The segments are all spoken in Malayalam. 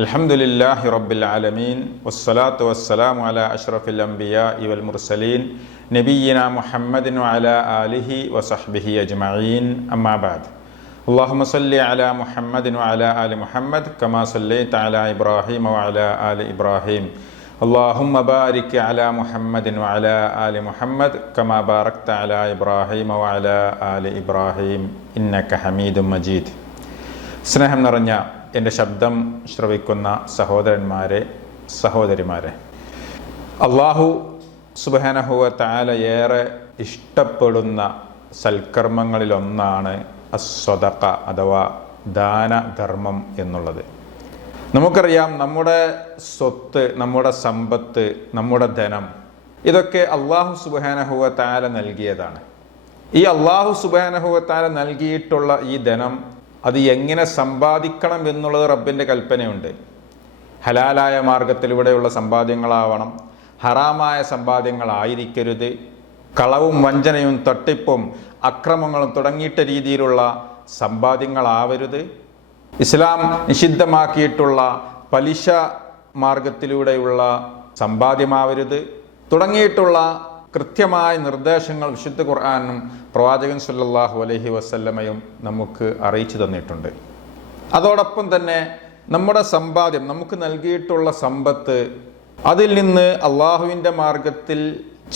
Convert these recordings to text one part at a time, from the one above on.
അൽഹംദുലില്ലാഹി റബ്ബിൽ ആലമീൻ വസ്സലാത്തു വസ്സലാമു അലാ അഷ്റഫിൽ അംബിയാഇ വൽ മുർസലീൻ നബിയ്യിനാ മുഹമ്മദിൻ വഅലാ ആലിഹി വസഹ്ബിഹി അജ്മഈൻ അമ്മാ ബഅദ്. അല്ലാഹുമ്മ സ്വല്ലി അലാ മുഹമ്മദിൻ വഅലാ ആലി മുഹമ്മദ് കമാ സ്വല്ലൈത അലാ ഇബ്രാഹീമ വഅലാ ആലി ഇബ്രാഹീം. അല്ലാഹുമ്മ ബാരിക് അലാ മുഹമ്മദിൻ വഅലാ ആലി മുഹമ്മദ് കമാ ബാറക്ത അലാ ഇബ്രാഹീമ വഅലാ ആലി ഇബ്രാഹീം ഇന്നക ഹമീദും മജീദ്. സ്നേഹം നിറഞ്ഞ എൻ്റെ ശബ്ദം ശ്രവിക്കുന്ന സഹോദരന്മാരെ, സഹോദരിമാരെ, അള്ളാഹു സുബ്ഹാനഹു വ തആല ഏറെ ഇഷ്ടപ്പെടുന്ന സൽക്കർമ്മങ്ങളിലൊന്നാണ് അസ്സദഖ അഥവാ ദാനധർമ്മം എന്നുള്ളത്. നമുക്കറിയാം, നമ്മുടെ സ്വത്ത്, നമ്മുടെ സമ്പത്ത്, നമ്മുടെ ധനം, ഇതൊക്കെ അള്ളാഹു സുബ്ഹാനഹു വ തആല നൽകിയതാണ്. ഈ അള്ളാഹു സുബ്ഹാനഹു വ തആല നൽകിയിട്ടുള്ള ഈ ധനം അത് എങ്ങനെ സമ്പാദിക്കണം എന്നുള്ളത് റബ്ബിൻ്റെ കൽപ്പനയുണ്ട്. ഹലാലായ മാർഗത്തിലൂടെയുള്ള സമ്പാദ്യങ്ങളാവണം, ഹറാമായ സമ്പാദ്യങ്ങളായിരിക്കരുത്. കളവും വഞ്ചനയും തട്ടിപ്പും അക്രമങ്ങളും തുടങ്ങിയിട്ട രീതിയിലുള്ള സമ്പാദ്യങ്ങളാവരുത്. ഇസ്ലാം നിഷിദ്ധമാക്കിയിട്ടുള്ള പലിശ മാർഗത്തിലൂടെയുള്ള സമ്പാദ്യമാവരുത്. തുടങ്ങിയിട്ടുള്ള കൃത്യമായ നിർദ്ദേശങ്ങൾ വിശുദ്ധ ഖുർആനും പ്രവാചകൻ സല്ലല്ലാഹു അലൈഹി വസല്ലമയും നമുക്ക് അറിയിച്ചു തന്നിട്ടുണ്ട്. അതോടൊപ്പം തന്നെ നമ്മുടെ സമ്പാദ്യം, നമുക്ക് നൽകിയിട്ടുള്ള സമ്പത്ത്, അതിൽ നിന്ന് അള്ളാഹുവിൻ്റെ മാർഗത്തിൽ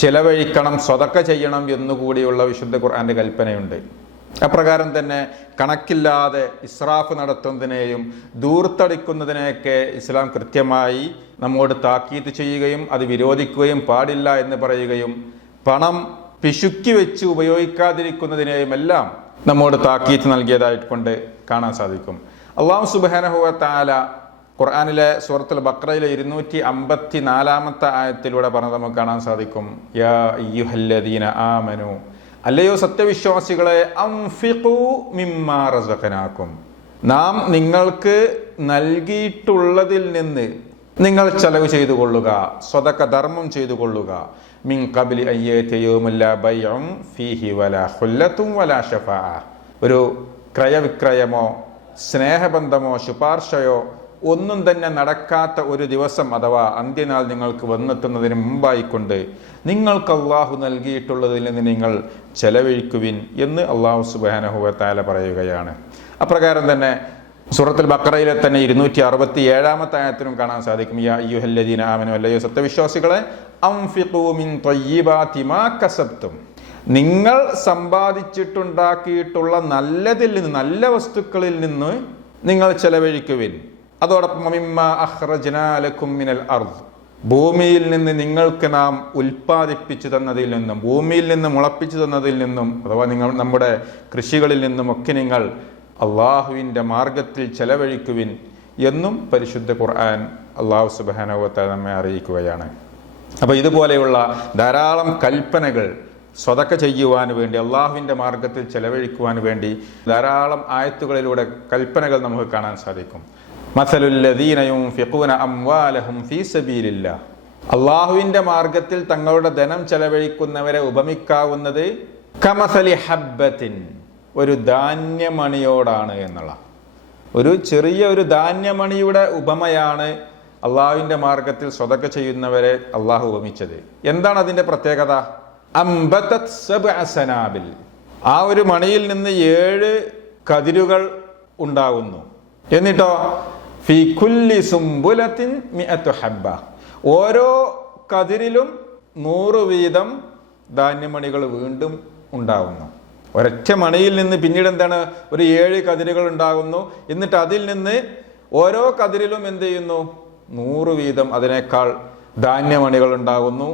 ചെലവഴിക്കണം, സ്വതക്ക ചെയ്യണം എന്നുകൂടിയുള്ള വിശുദ്ധ ഖുർആന്റെ കൽപ്പനയുണ്ട്. അപ്രകാരം തന്നെ കണക്കില്ലാതെ ഇസ്രാഫ് നടത്തുന്നതിനെയും ദൂർത്തടിക്കുന്നതിനെയൊക്കെ ഇസ്ലാം കൃത്യമായി നമ്മോട് താക്കീത് ചെയ്യുകയും അത് വിരോധിക്കുകയും പാടില്ല എന്ന് പറയുകയും പണം പിശുക്കി വെച്ച് ഉപയോഗിക്കാതിരിക്കുന്നതിനെയും എല്ലാം നമ്മോട് താക്കീത് നൽകിയതായിട്ട് കൊണ്ട് കാണാൻ സാധിക്കും. അല്ലാഹു സുബ്ഹാനഹു വ തആല ഖുർആനിലെ സൂറത്തുൽ ബഖറയിലെ 254-ാമത്തെ ആയത്തിലൂടെ പറഞ്ഞത് നമുക്ക് കാണാൻ സാധിക്കും. യാ അയ്യുഹല്ലദീന ആമനു, അല്ലയോ സത്യവിശ്വാസികളെ, അൻഫിഖൂ മിമ്മാ റസഖനാകും, നാം നിങ്ങൾക്ക് നൽകിയിട്ടുള്ളതിൽ നിന്ന് നിങ്ങൾ ചെലവ് ചെയ്തു കൊള്ളുക, സ്വതക്ക ധർമ്മം ചെയ്തു കൊള്ളുക. മിൻ ഖബ്ലി അയ്യാതി യൗമൻ ലാ ബൈഉൻ ഫീഹി വലാ ഖുല്ലത്തുൻ വലാ ശഫാഅ, ഒരു ക്രയവിക്രയമോ സ്നേഹബന്ധമോ ശുപാർശയോ ഒന്നും തന്നെ നടക്കാത്ത ഒരു ദിവസം അഥവാ അന്ത്യനാൾ നിങ്ങൾക്ക് വന്നെത്തുന്നതിന് മുമ്പായിക്കൊണ്ട് നിങ്ങൾക്ക് അള്ളാഹു നൽകിയിട്ടുള്ളതിൽ നിന്ന് നിങ്ങൾ ചെലവഴിക്കുവിൻ എന്ന് അള്ളാഹു സുബ്ഹാനഹു വ തആല പറയുകയാണ്. അപ്രകാരം തന്നെ സൂറത്തുൽ ബഖറയിലെ തന്നെ 267-ാമത്തെ ആയത്തിലും കാണാൻ സാധിക്കും. യാ അയ്യുഹല്ലദീന ആമനു, അല്ലയോ സത്യവിശ്വാസികളെ, അൻഫിഖൂ മിൻ ത്വയ്യിബാതി മാ കസബ്തും, നിങ്ങൾ സമ്പാദിച്ചിട്ടുണ്ടാക്കിയിട്ടുള്ള നല്ലതിൽ നിന്ന്, നല്ല വസ്തുക്കളിൽ നിന്ന് നിങ്ങൾ ചെലവഴിക്കുവിൻ. അതോടൊപ്പം മിമ്മാ അഖ്റജ്നാ ലക്കും മിനൽ അർദ്, ഭൂമിയിൽ നിന്ന് നിങ്ങൾക്ക് നാം ഉൽപ്പാദിപ്പിച്ചു തന്നതിൽ നിന്നും, ഭൂമിയിൽ നിന്ന് മുളപ്പിച്ചു തന്നതിൽ നിന്നും, അഥവാ നമ്മുടെ കൃഷികളിൽ നിന്നുമൊക്കെ നിങ്ങൾ അള്ളാഹുവിൻ്റെ മാർഗത്തിൽ ചെലവഴിക്കുവിൻ എന്നും പരിശുദ്ധ ഖുർആൻ അള്ളാഹു സുബ്ഹാനഹു വ തആല നമ്മെ അറിയിക്കുകയാണ്. അപ്പോൾ ഇതുപോലെയുള്ള ധാരാളം കൽപ്പനകൾ സ്വതക്ക ചെയ്യുവാൻ വേണ്ടി, അള്ളാഹുവിൻ്റെ മാർഗത്തിൽ ചെലവഴിക്കുവാൻ വേണ്ടി ധാരാളം ആയത്തുകളിലൂടെ കൽപ്പനകൾ നമുക്ക് കാണാൻ സാധിക്കും. മസലുല്ലദീന യുൻഫിഖൂന അംവാലഹും ഫീ സബീലില്ലാഹ്, അള്ളാഹുവിൻ്റെ മാർഗത്തിൽ തങ്ങളുടെ ധനം ചെലവഴിക്കുന്നവരെ ഉപമിക്കാവുന്നത് കമസലി ഹബ്ബത്തിൻ, ഒരു ധാന്യമണിയോടാണ് എന്നുള്ള, ഒരു ചെറിയ ഒരു ധാന്യമണിയുടെ ഉപമയാണ് അള്ളാഹുവിൻ്റെ മാർഗത്തിൽ സ്വതക്ക ചെയ്യുന്നവരെ അള്ളാഹു ഉപമിച്ചത്. എന്താണ് അതിൻ്റെ പ്രത്യേകത? അംബതത് സബ്അ സനാബിൽ, ആ ഒരു മണിയിൽ നിന്ന് 7 കതിരുകൾ ഉണ്ടാകുന്നു. എന്നിട്ടോ ഫീ കുല്ലി സുംബുലത്തിൻ മിഅതു ഹബ്ബ, ഓരോ കതിരിലും 100 വീതം ധാന്യമണികൾ വീണ്ടും ഉണ്ടാകുന്നു. ഒരൊറ്റ മണിയിൽ നിന്ന് പിന്നീട് എന്താണ്, ഒരു 7 കതിരുകൾ ഉണ്ടാകുന്നു. എന്നിട്ട് അതിൽ നിന്ന് ഓരോ കതിരിലും എന്ത് ചെയ്യുന്നു, 100 വീതം അതിനേക്കാൾ ധാന്യമണികൾ ഉണ്ടാകുന്നു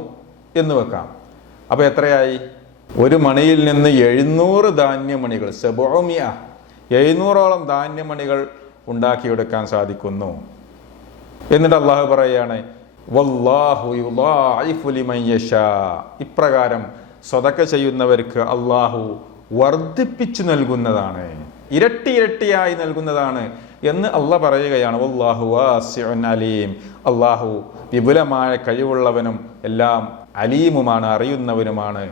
എന്ന് വെക്കാം. അപ്പൊ എത്രയായി? ഒരു മണിയിൽ നിന്ന് 700 ധാന്യമണികൾ, 700ഓളം ധാന്യമണികൾ ഉണ്ടാക്കിയെടുക്കാൻ സാധിക്കുന്നു. എന്നിട്ട് അള്ളാഹു പറയുകയാണ്, വല്ലാഹു യുളാഇഫു ലിമൻ യശാ, ഇപ്രകാരം സ്വതക്ക ചെയ്യുന്നവർക്ക് അള്ളാഹു വർദ്ധിപ്പിച്ചു നൽകുന്നതാണ്, ഇരട്ടി ഇരട്ടിയായി നൽകുന്നതാണ് എന്ന് അള്ളാഹ് പറയുകയാണ്. വല്ലാഹു വാസിഉൻ അലീം, അള്ളാഹു വിപുലമായ കഴിവുള്ളവനും എല്ലാം അലീമുമാണ്, അറിയുന്നവനുമാണ്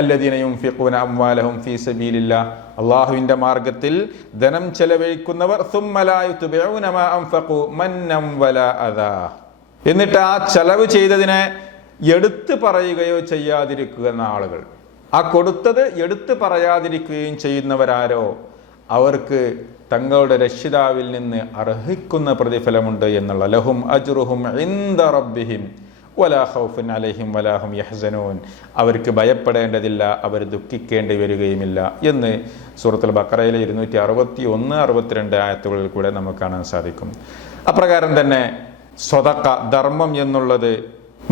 അല്ലദീന യുൻഫിഖൂന അംവാലഹും ഫീ സബീലില്ലാഹ്, അല്ലാഹുവിന്റെ മാർഗ്ഗത്തിൽ ധനം ചെലവഴിക്കുന്നവർ സുമ്മ ലാ യുത്ബിഊന മാ അൻഫഖൂ മന്നം വലാ അദാ, എന്നിട്ട് ആ ചെലവ് ചെയ്തതിനെ എടുത്തു പറയുകയോ ചെയ്യാതിരിക്കുക എന്ന ആളുകൾ, ആ കൊടുത്തത് എടുത്തു പറയാതിരിക്കുകയും ചെയ്യുന്നവരാരോ അവർക്ക് തങ്ങളുടെ രക്ഷിതാവിൽ നിന്ന് അർഹിക്കുന്ന പ്രതിഫലമുണ്ട് എന്നുള്ള ലഹും അജ്റുഹും ഇൻദ റബ്ബിഹിം വലാ ഖൗഫുൻ അലൈഹിം വലാ ഹും യഹ്സനൂൻ, അവർക്ക് ഭയപ്പെടേണ്ടതില്ല, അവർ ദുഃഖിക്കേണ്ടി വരികയുമില്ല എന്ന് സൂറത്തുൽ ബഖറയിലെ 261, 62 ആയത്തുകളിൽ കൂടെ നമുക്ക് കാണാൻ സാധിക്കും. അപ്രകാരം തന്നെ സ്വതക്ക, ധർമ്മം എന്നുള്ളത്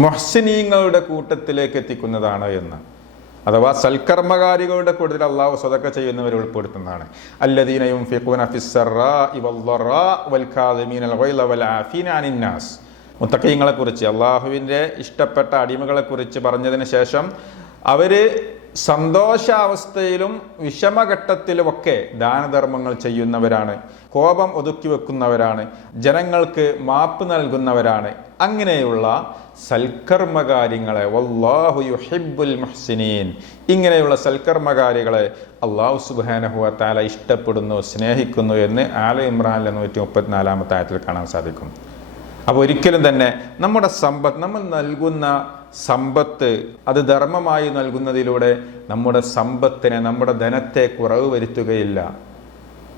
മുഹ്സിനീങ്ങളുടെ കൂട്ടത്തിലേക്ക് എത്തിക്കുന്നതാണ് എന്ന്, അഥവാ സൽക്കർമ്മകാരികളുടെ കൂട്ടത്തിൽ അള്ളാഹു സ്വതക്ക ചെയ്യുന്നവരെ ഉൾപ്പെടുത്തുന്നതാണ്. അല്ലദീന യുൻഫിഖൂന ഫിസ്സറാഇ വദ്ദറാഇ വൽകാദിമീനൽ ഗൈള വൽആഫീന അനിന്നാസ്. മുത്തഖീങ്ങളെ കുറിച്ച്, അള്ളാഹുവിൻ്റെ ഇഷ്ടപ്പെട്ട അടിമകളെ കുറിച്ച് പറഞ്ഞതിന് ശേഷം അവര് സന്തോഷാവസ്ഥയിലും വിഷമഘട്ടത്തിലുമൊക്കെ ദാനധർമ്മങ്ങൾ ചെയ്യുന്നവരാണ്, കോപം ഒതുക്കി വെക്കുന്നവരാണ്, ജനങ്ങൾക്ക് മാപ്പ് നൽകുന്നവരാണ്. അങ്ങനെയുള്ള സൽക്കർമ്മകാര്യങ്ങളെ വല്ലാഹു യുഹിബ്ബുൽ മുഹ്സിനീൻ, ഇങ്ങനെയുള്ള സൽക്കർമ്മകാരികളെ അല്ലാഹു സുബ്ഹാനഹു വ തആല ഇഷ്ടപ്പെടുന്നു, സ്നേഹിക്കുന്നു എന്ന് ആല ഇമ്രാനിലെ 134 ആയത്തിൽ കാണാൻ സാധിക്കും. അപ്പോൾ ഒരിക്കലും തന്നെ നമ്മുടെ സമ്പത്ത്, നമ്മൾ നൽകുന്ന സമ്പത്ത് അത് ധർമ്മമായി നൽകുന്നതിലൂടെ നമ്മുടെ സമ്പത്തിനെ, നമ്മുടെ ധനത്തെ കുറവ് വരുത്തുകയില്ല,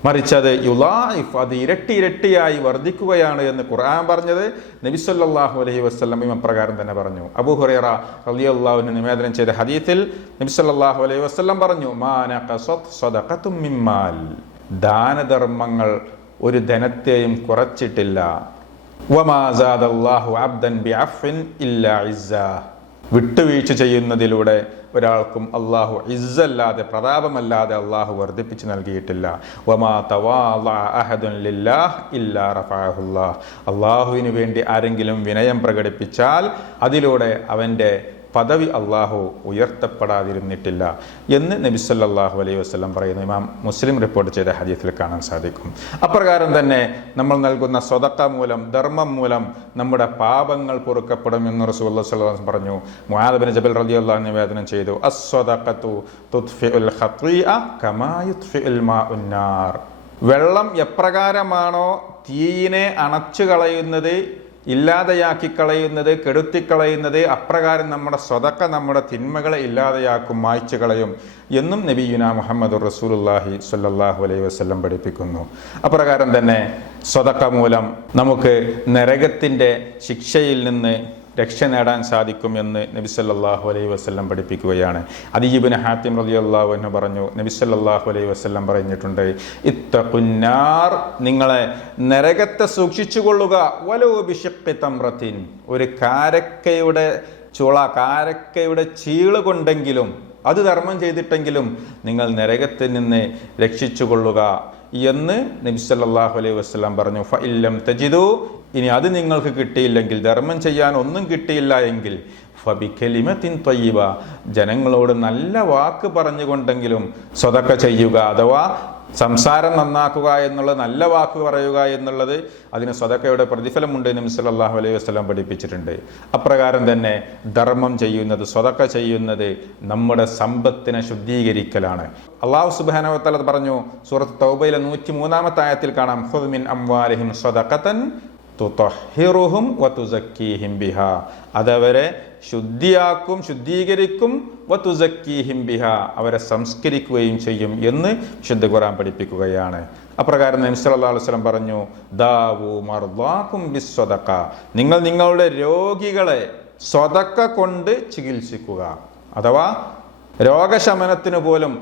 മറിച്ച് അത് യുളാഇഫ്, അത് ഇരട്ടി ഇരട്ടിയായി വർദ്ധിക്കുകയാണ് എന്ന് ഖുർആൻ പറഞ്ഞത് നബി സല്ലല്ലാഹു അലൈഹി വസല്ലം അപ്രകാരം തന്നെ പറഞ്ഞു. അബൂ ഹുറൈറ റളിയല്ലാഹു അൻഹു നിവേദനം ചെയ്ത ഹദീസിൽ നബി സല്ലല്ലാഹു അലൈഹി വസല്ലം പറഞ്ഞു, മാ നഖസത് സദഖത്തും മിൻ മാൽ, ദാനധർമ്മങ്ങൾ ഒരു ധനത്തെയും കുറച്ചിട്ടില്ല. വമാ സാദല്ലാഹു അബ്ദൻ ബിഅഫ്വിൻ ഇല്ലാ ഇസ്സാ, വിട്ടുവീഴ്ച ചെയ്യുന്നതിലൂടെ ഒരാൾക്കും അള്ളാഹു ഇസ്സല്ലാതെ, പ്രതാപമല്ലാതെ അള്ളാഹു വർദ്ധിപ്പിച്ചു നൽകിയിട്ടില്ല. വമാ തവാളഅ അഹദുൻ ലില്ലാഹ് ഇല്ലാ റഫഅഹുല്ലാഹ്, അള്ളാഹുവിന് വേണ്ടി ആരെങ്കിലും വിനയം പ്രകടിപ്പിച്ചാൽ അതിലൂടെ അവൻ്റെ പദവി അള്ളാഹു ഉയർത്തപ്പെടാതിരുന്നിട്ടില്ല എന്ന് നബി സല്ലല്ലാഹു അലൈഹി വസല്ലം പറയുന്നു. ഇമാം മുസ്ലിം റിപ്പോർട്ട് ചെയ്ത ഹദീസിൽ കാണാൻ സാധിക്കും. അപ്രകാരം തന്നെ നമ്മൾ നൽകുന്ന സ്വതക്ക മൂലം, ധർമ്മം മൂലം നമ്മുടെ പാപങ്ങൾ പൊറുക്കപ്പെടും എന്ന് റസൂലുള്ളാഹി സ്വല്ലല്ലാഹു അലൈഹി വസല്ലം പറഞ്ഞു. മുആദ് ബിൻ ജബൽ റളിയല്ലാഹു അൻഹു നിവേദനം ചെയ്തു, അസ്സദഖതു തുത്ഫിഉൽ ഖത്വീഅ കമാ യുത്ഫിഉൽ മാഉൻ നാർ, വെള്ളം എപ്രകാരമാണോ തീയിനെ അണച്ചു കളയുന്നത്, ഇല്ലാതെയാക്കി കളയുന്നത്, കെടുത്തിക്കളയുന്നത്, അപ്രകാരം നമ്മുടെ സ്വതക്ക നമ്മുടെ തിന്മകളെ ഇല്ലാതെയാക്കും, മായ്ച്ചു കളയും എന്നും നബിയുനാ മുഹമ്മദുർ റസൂലുള്ളാഹി സ്വല്ലല്ലാഹു അലൈഹി വസല്ലം പഠിപ്പിക്കുന്നു. അപ്രകാരം തന്നെ സ്വതക്ക മൂലം നമുക്ക് നരകത്തിൻ്റെ ശിക്ഷയിൽ നിന്ന് രക്ഷ നേടാൻ സാധിക്കും എന്ന് നബി സല്ലല്ലാഹു അലൈഹി വസല്ലം പഠിപ്പിക്കുകയാണ്. അദീ ഇബ്നു ഹാത്തിം റളിയല്ലാഹു അൻഹു പറഞ്ഞു, നബി സല്ലല്ലാഹു അലൈഹി വസല്ലം പറഞ്ഞിട്ടുണ്ട്, ഇത്തഖുന്നാർ, നിങ്ങളെ നരകത്തെ സൂക്ഷിച്ചുകൊള്ളുക, വലൗ ബിശിഖ്ഖി തംറത്തിൻ, ഒരു കാരക്കയുടെ ചുള, കാരക്കയുടെ ചീള് കൊണ്ടെങ്കിലും, അത് ധർമ്മം ചെയ്തിട്ടെങ്കിലും നിങ്ങൾ നരകത്തിൽ നിന്ന് രക്ഷിച്ചുകൊള്ളുക എന്ന് നബി സല്ലല്ലാഹു അലൈഹി വസല്ലം പറഞ്ഞു. ഫഇല്ലം തജിദു, ഇനി അത് നിങ്ങൾക്ക് കിട്ടിയില്ലെങ്കിൽ, ധർമ്മം ചെയ്യാൻ ഒന്നും കിട്ടിയില്ല എങ്കിൽ, ഫബികലിമത്തിൻ ത്വയ്യിബ, ജനങ്ങളോട് നല്ല വാക്ക് പറഞ്ഞുകൊണ്ടെങ്കിലും സ്വതക്ക ചെയ്യുക, അഥവാ സംസാരം നന്നാക്കുക എന്നുള്ളത്, നല്ല വാക്ക് പറയുക എന്നുള്ളത്, അതിന് സ്വതക്കയുടെ പ്രതിഫലമുണ്ട് എന്ന് നബി സല്ലല്ലാഹു അലൈഹി വസല്ലം പഠിപ്പിച്ചിട്ടുണ്ട്. അപ്രകാരം തന്നെ ധർമ്മം ചെയ്യുന്നത്, സ്വതക്ക ചെയ്യുന്നത് നമ്മുടെ സമ്പത്തിനെ ശുദ്ധീകരിക്കലാണ്. അല്ലാഹു സുബ്ഹാനഹു വ തആല പറഞ്ഞു, സൂറത്ത് തൗബയിലെ 103 ആയത്തിൽ കാണാം, ഖുദ് മിൻ അംവാലിഹിം സ്വദഖതൻ തുതഹിറുഹും വതുസക്കീഹിം ബിഹാ, അതവരെ ശുദ്ധിയാക്കും, ശുദ്ധീകരിക്കും, വതുസക്കീഹിം ബിഹാ, അവരെ സംസ്കരിക്കുകയും ചെയ്യും എന്ന് വിശുദ്ധ ഖുർആൻ പഠിപ്പിക്കുകയാണ്. അപ്രകാരം നബി സല്ലല്ലാഹു അലൈഹി വസല്ലം പറഞ്ഞു, ദാവു മർദാകും ബിസ്സദഖ, നിങ്ങൾ നിങ്ങളുടെ രോഗികളെ സ്വതക്ക കൊണ്ട് ചികിത്സിക്കുക, അഥവാ രോഗശമനത്തിന് പോലും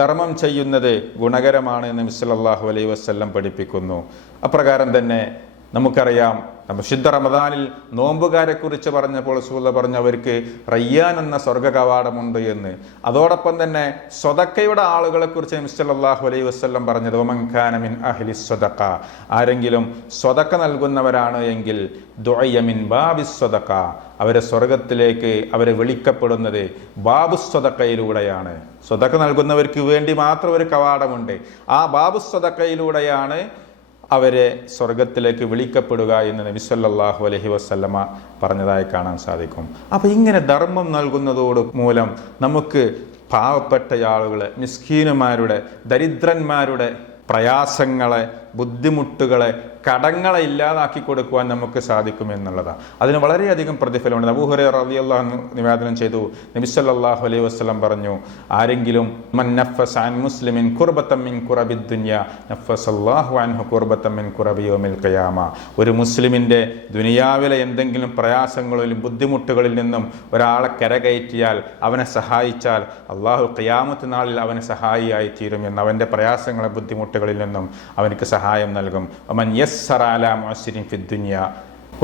ധർമ്മം ചെയ്യുന്നത് ഗുണകരമാണ് എന്ന് നബി സല്ലല്ലാഹു അലൈഹി വസല്ലം പഠിപ്പിക്കുന്നു. അപ്രകാരം തന്നെ നമുക്കറിയാം, വിശുദ്ധ റമദാനിൽ നോമ്പുകാരെ കുറിച്ച് പറഞ്ഞപ്പോൾ റസൂലുള്ളാഹി പറഞ്ഞു, അവർക്ക് റയ്യാൻ എന്ന സ്വർഗ്ഗ കവാടമുണ്ട് എന്ന്. അതോടൊപ്പം തന്നെ സ്വതക്കയുടെ ആളുകളെ കുറിച്ച് നബി സല്ലല്ലാഹു അലൈഹി വസല്ലം പറഞ്ഞത്, വമൻ കാന മിൻ അഹ്ലി സ്വതക്ക, ആരെങ്കിലും സ്വതക്ക നൽകുന്നവരാണ് എങ്കിൽ, ദുഅയ മിൻ ബാബിസ് സ്വതക്ക, അവരെ സ്വർഗത്തിലേക്ക് അവരെ വിളിക്കപ്പെടുന്നത് ബാബുസ് സ്വതക്കയിലൂടെയാണ്. സ്വതക്ക നൽകുന്നവർക്ക് വേണ്ടി മാത്രം ഒരു കവാടമുണ്ട്, ആ ബാബുസ് സ്വതക്കയിലൂടെയാണ് അവരെ സ്വർഗത്തിലേക്ക് വിളിക്കപ്പെടുക എന്ന് നബി സല്ലല്ലാഹു അലൈഹി വസല്ലമ പറഞ്ഞതായി കാണാൻ സാധിക്കും. അപ്പോൾ ഇങ്ങനെ ധർമ്മം നൽകുന്നതോട് മൂലം നമുക്ക് പാവപ്പെട്ട ആളുകളെ, മിസ്കീനുമാരുടെ, ദരിദ്രന്മാരുടെ പ്രയാസങ്ങളെ, ബുദ്ധിമുട്ടുകളെ, കടങ്ങളെ ഇല്ലാതാക്കി കൊടുക്കുവാൻ നമുക്ക് സാധിക്കുമെന്നുള്ളതാണ്. അതിന് വളരെയധികം പ്രതിഫലമുണ്ട്. അബൂ ഹുറൈറ റളിയല്ലാഹു അൻഹു നിവേദനം ചെയ്തു, നബി സല്ലല്ലാഹു അലൈഹി വസല്ലം പറഞ്ഞു, ആരെങ്കിലും മൻ നഫസ അൻ മുസ്ലിമിൻ കുർബതൻ മിൻ കുറബിദ് ദുനിയ നഫസല്ലാഹു അൻഹു കുർബതൻ മിൻ കുറബി യൗമിൽ ഖിയാമ. ഒരു മുസ്ലിമിന്റെ ദുനിയാവിലെ എന്തെങ്കിലും പ്രയാസങ്ങളിലും ബുദ്ധിമുട്ടുകളിൽ നിന്നും ഒരാളെ കരകയറ്റിയാൽ, അവനെ സഹായിച്ചാൽ, അള്ളാഹു ഖിയാമത്ത് നാളിൽ അവന് സഹായിയായി തീരുമെന്ന്. അവന്റെ പ്രയാസങ്ങളെ, ബുദ്ധിമുട്ടുകളിൽ നിന്നും അവനക്ക് സഹായം നൽകും.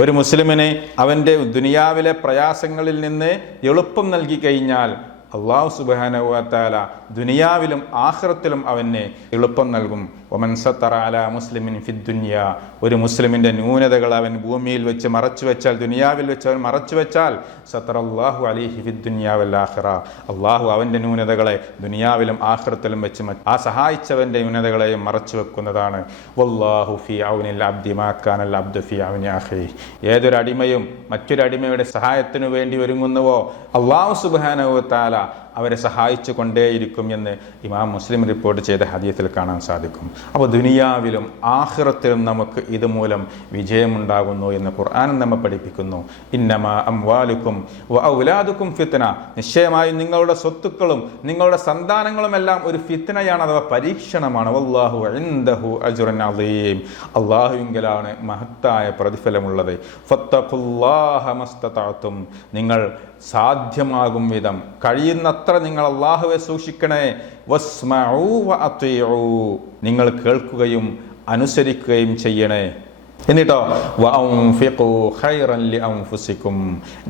ഒരു മുസ്ലിമിനെ അവന്റെ ദുനിയാവിലെ പ്രയാസങ്ങളിൽ നിന്ന് എളുപ്പം നൽകി കഴിഞ്ഞാൽ അല്ലാഹു സുബ്ഹാനഹു വ തആല ദുനിയാവിലും ആഖിറത്തിലും അവന് എളുപ്പം നൽകും. വമൻ സത്തറ അലാ മുസ്ലിമിൻ ഫിദ് ദുനിയ, ഒരു മുസ്ലിമിന്റെ ന്യൂനതകൾ അവൻ ഭൂമിയിൽ വെച്ച് മറച്ചു വെച്ചാൽ, ദുനിയാവിൽ വെച്ച് അവൻ മറച്ചു വെച്ചാൽ, സത്തറല്ലാഹു അലൈഹി ഫിദ് ദുനിയ വൽ ആഖിറ, അല്ലാഹു അവന്റെ ന്യൂനതകളെ ദുനിയാവിലും ആഖിറത്തിലും വെച്ച് ആ സഹായിച്ചവന്റെ ന്യൂനതകളെയും മറച്ചു വെക്കുന്നതാണ്. വല്ലാഹു ഫീ ഔനിൽ അബ്ദി മാ കാനൽ അബ്ദു ഫീ ഔനി അഖീഹി. ഏതൊരു അടിമയും മറ്റൊരു അടിമയുടെ സഹായത്തിനു വേണ്ടി ഒരുങ്ങുന്നുവോ അല്ലാഹു സുബ്ഹാനഹു വ തആല അവരെ സഹായിച്ചു കൊണ്ടേയിരിക്കും എന്ന് ഇമാം മുസ്ലിം റിപ്പോർട്ട് ചെയ്ത ഹദീസിൽ കാണാൻ സാധിക്കും. അപ്പോൾ ദുനിയാവിലും ആഖിറത്തിലും നമുക്ക് ഇതുമൂലം വിജയമുണ്ടാകുന്നു എന്ന് ഖുർആൻ നമ്മെ പഠിപ്പിക്കുന്നു. ഇന്നമാ അംവാലുക്കും വ ഔലാദുക്കും ഫിത്ന, നിശ്ചയമായും നിങ്ങളുടെ സ്വത്തുക്കളും നിങ്ങളുടെ സന്താനങ്ങളുമെല്ലാം ഒരു ഫിത്നയാണ്, അഥവാ പരീക്ഷണമാണ്. വല്ലാഹു ഇൻദഹു അജ്റുൻ അളീം, അല്ലാഹുവിങ്കലാണ് മഹത്തായ പ്രതിഫലമുള്ളത്. ഫത്തഖുല്ലാഹ മസ്തതഅതും, നിങ്ങൾ സാധ്യമാകും വിധം കഴിയുന്നത്ര നിങ്ങൾ അല്ലാഹുവെ സൂക്ഷിക്കണേ. വസ്മഉ വഅതിഉ, നിങ്ങൾ കേൾക്കുകയും അനുസരിക്കുകയും ചെയ്യണേ. എന്നിട്ടോ വഅൻഫിഖു ഖൈറൻ ലിഅൻഫുസികും,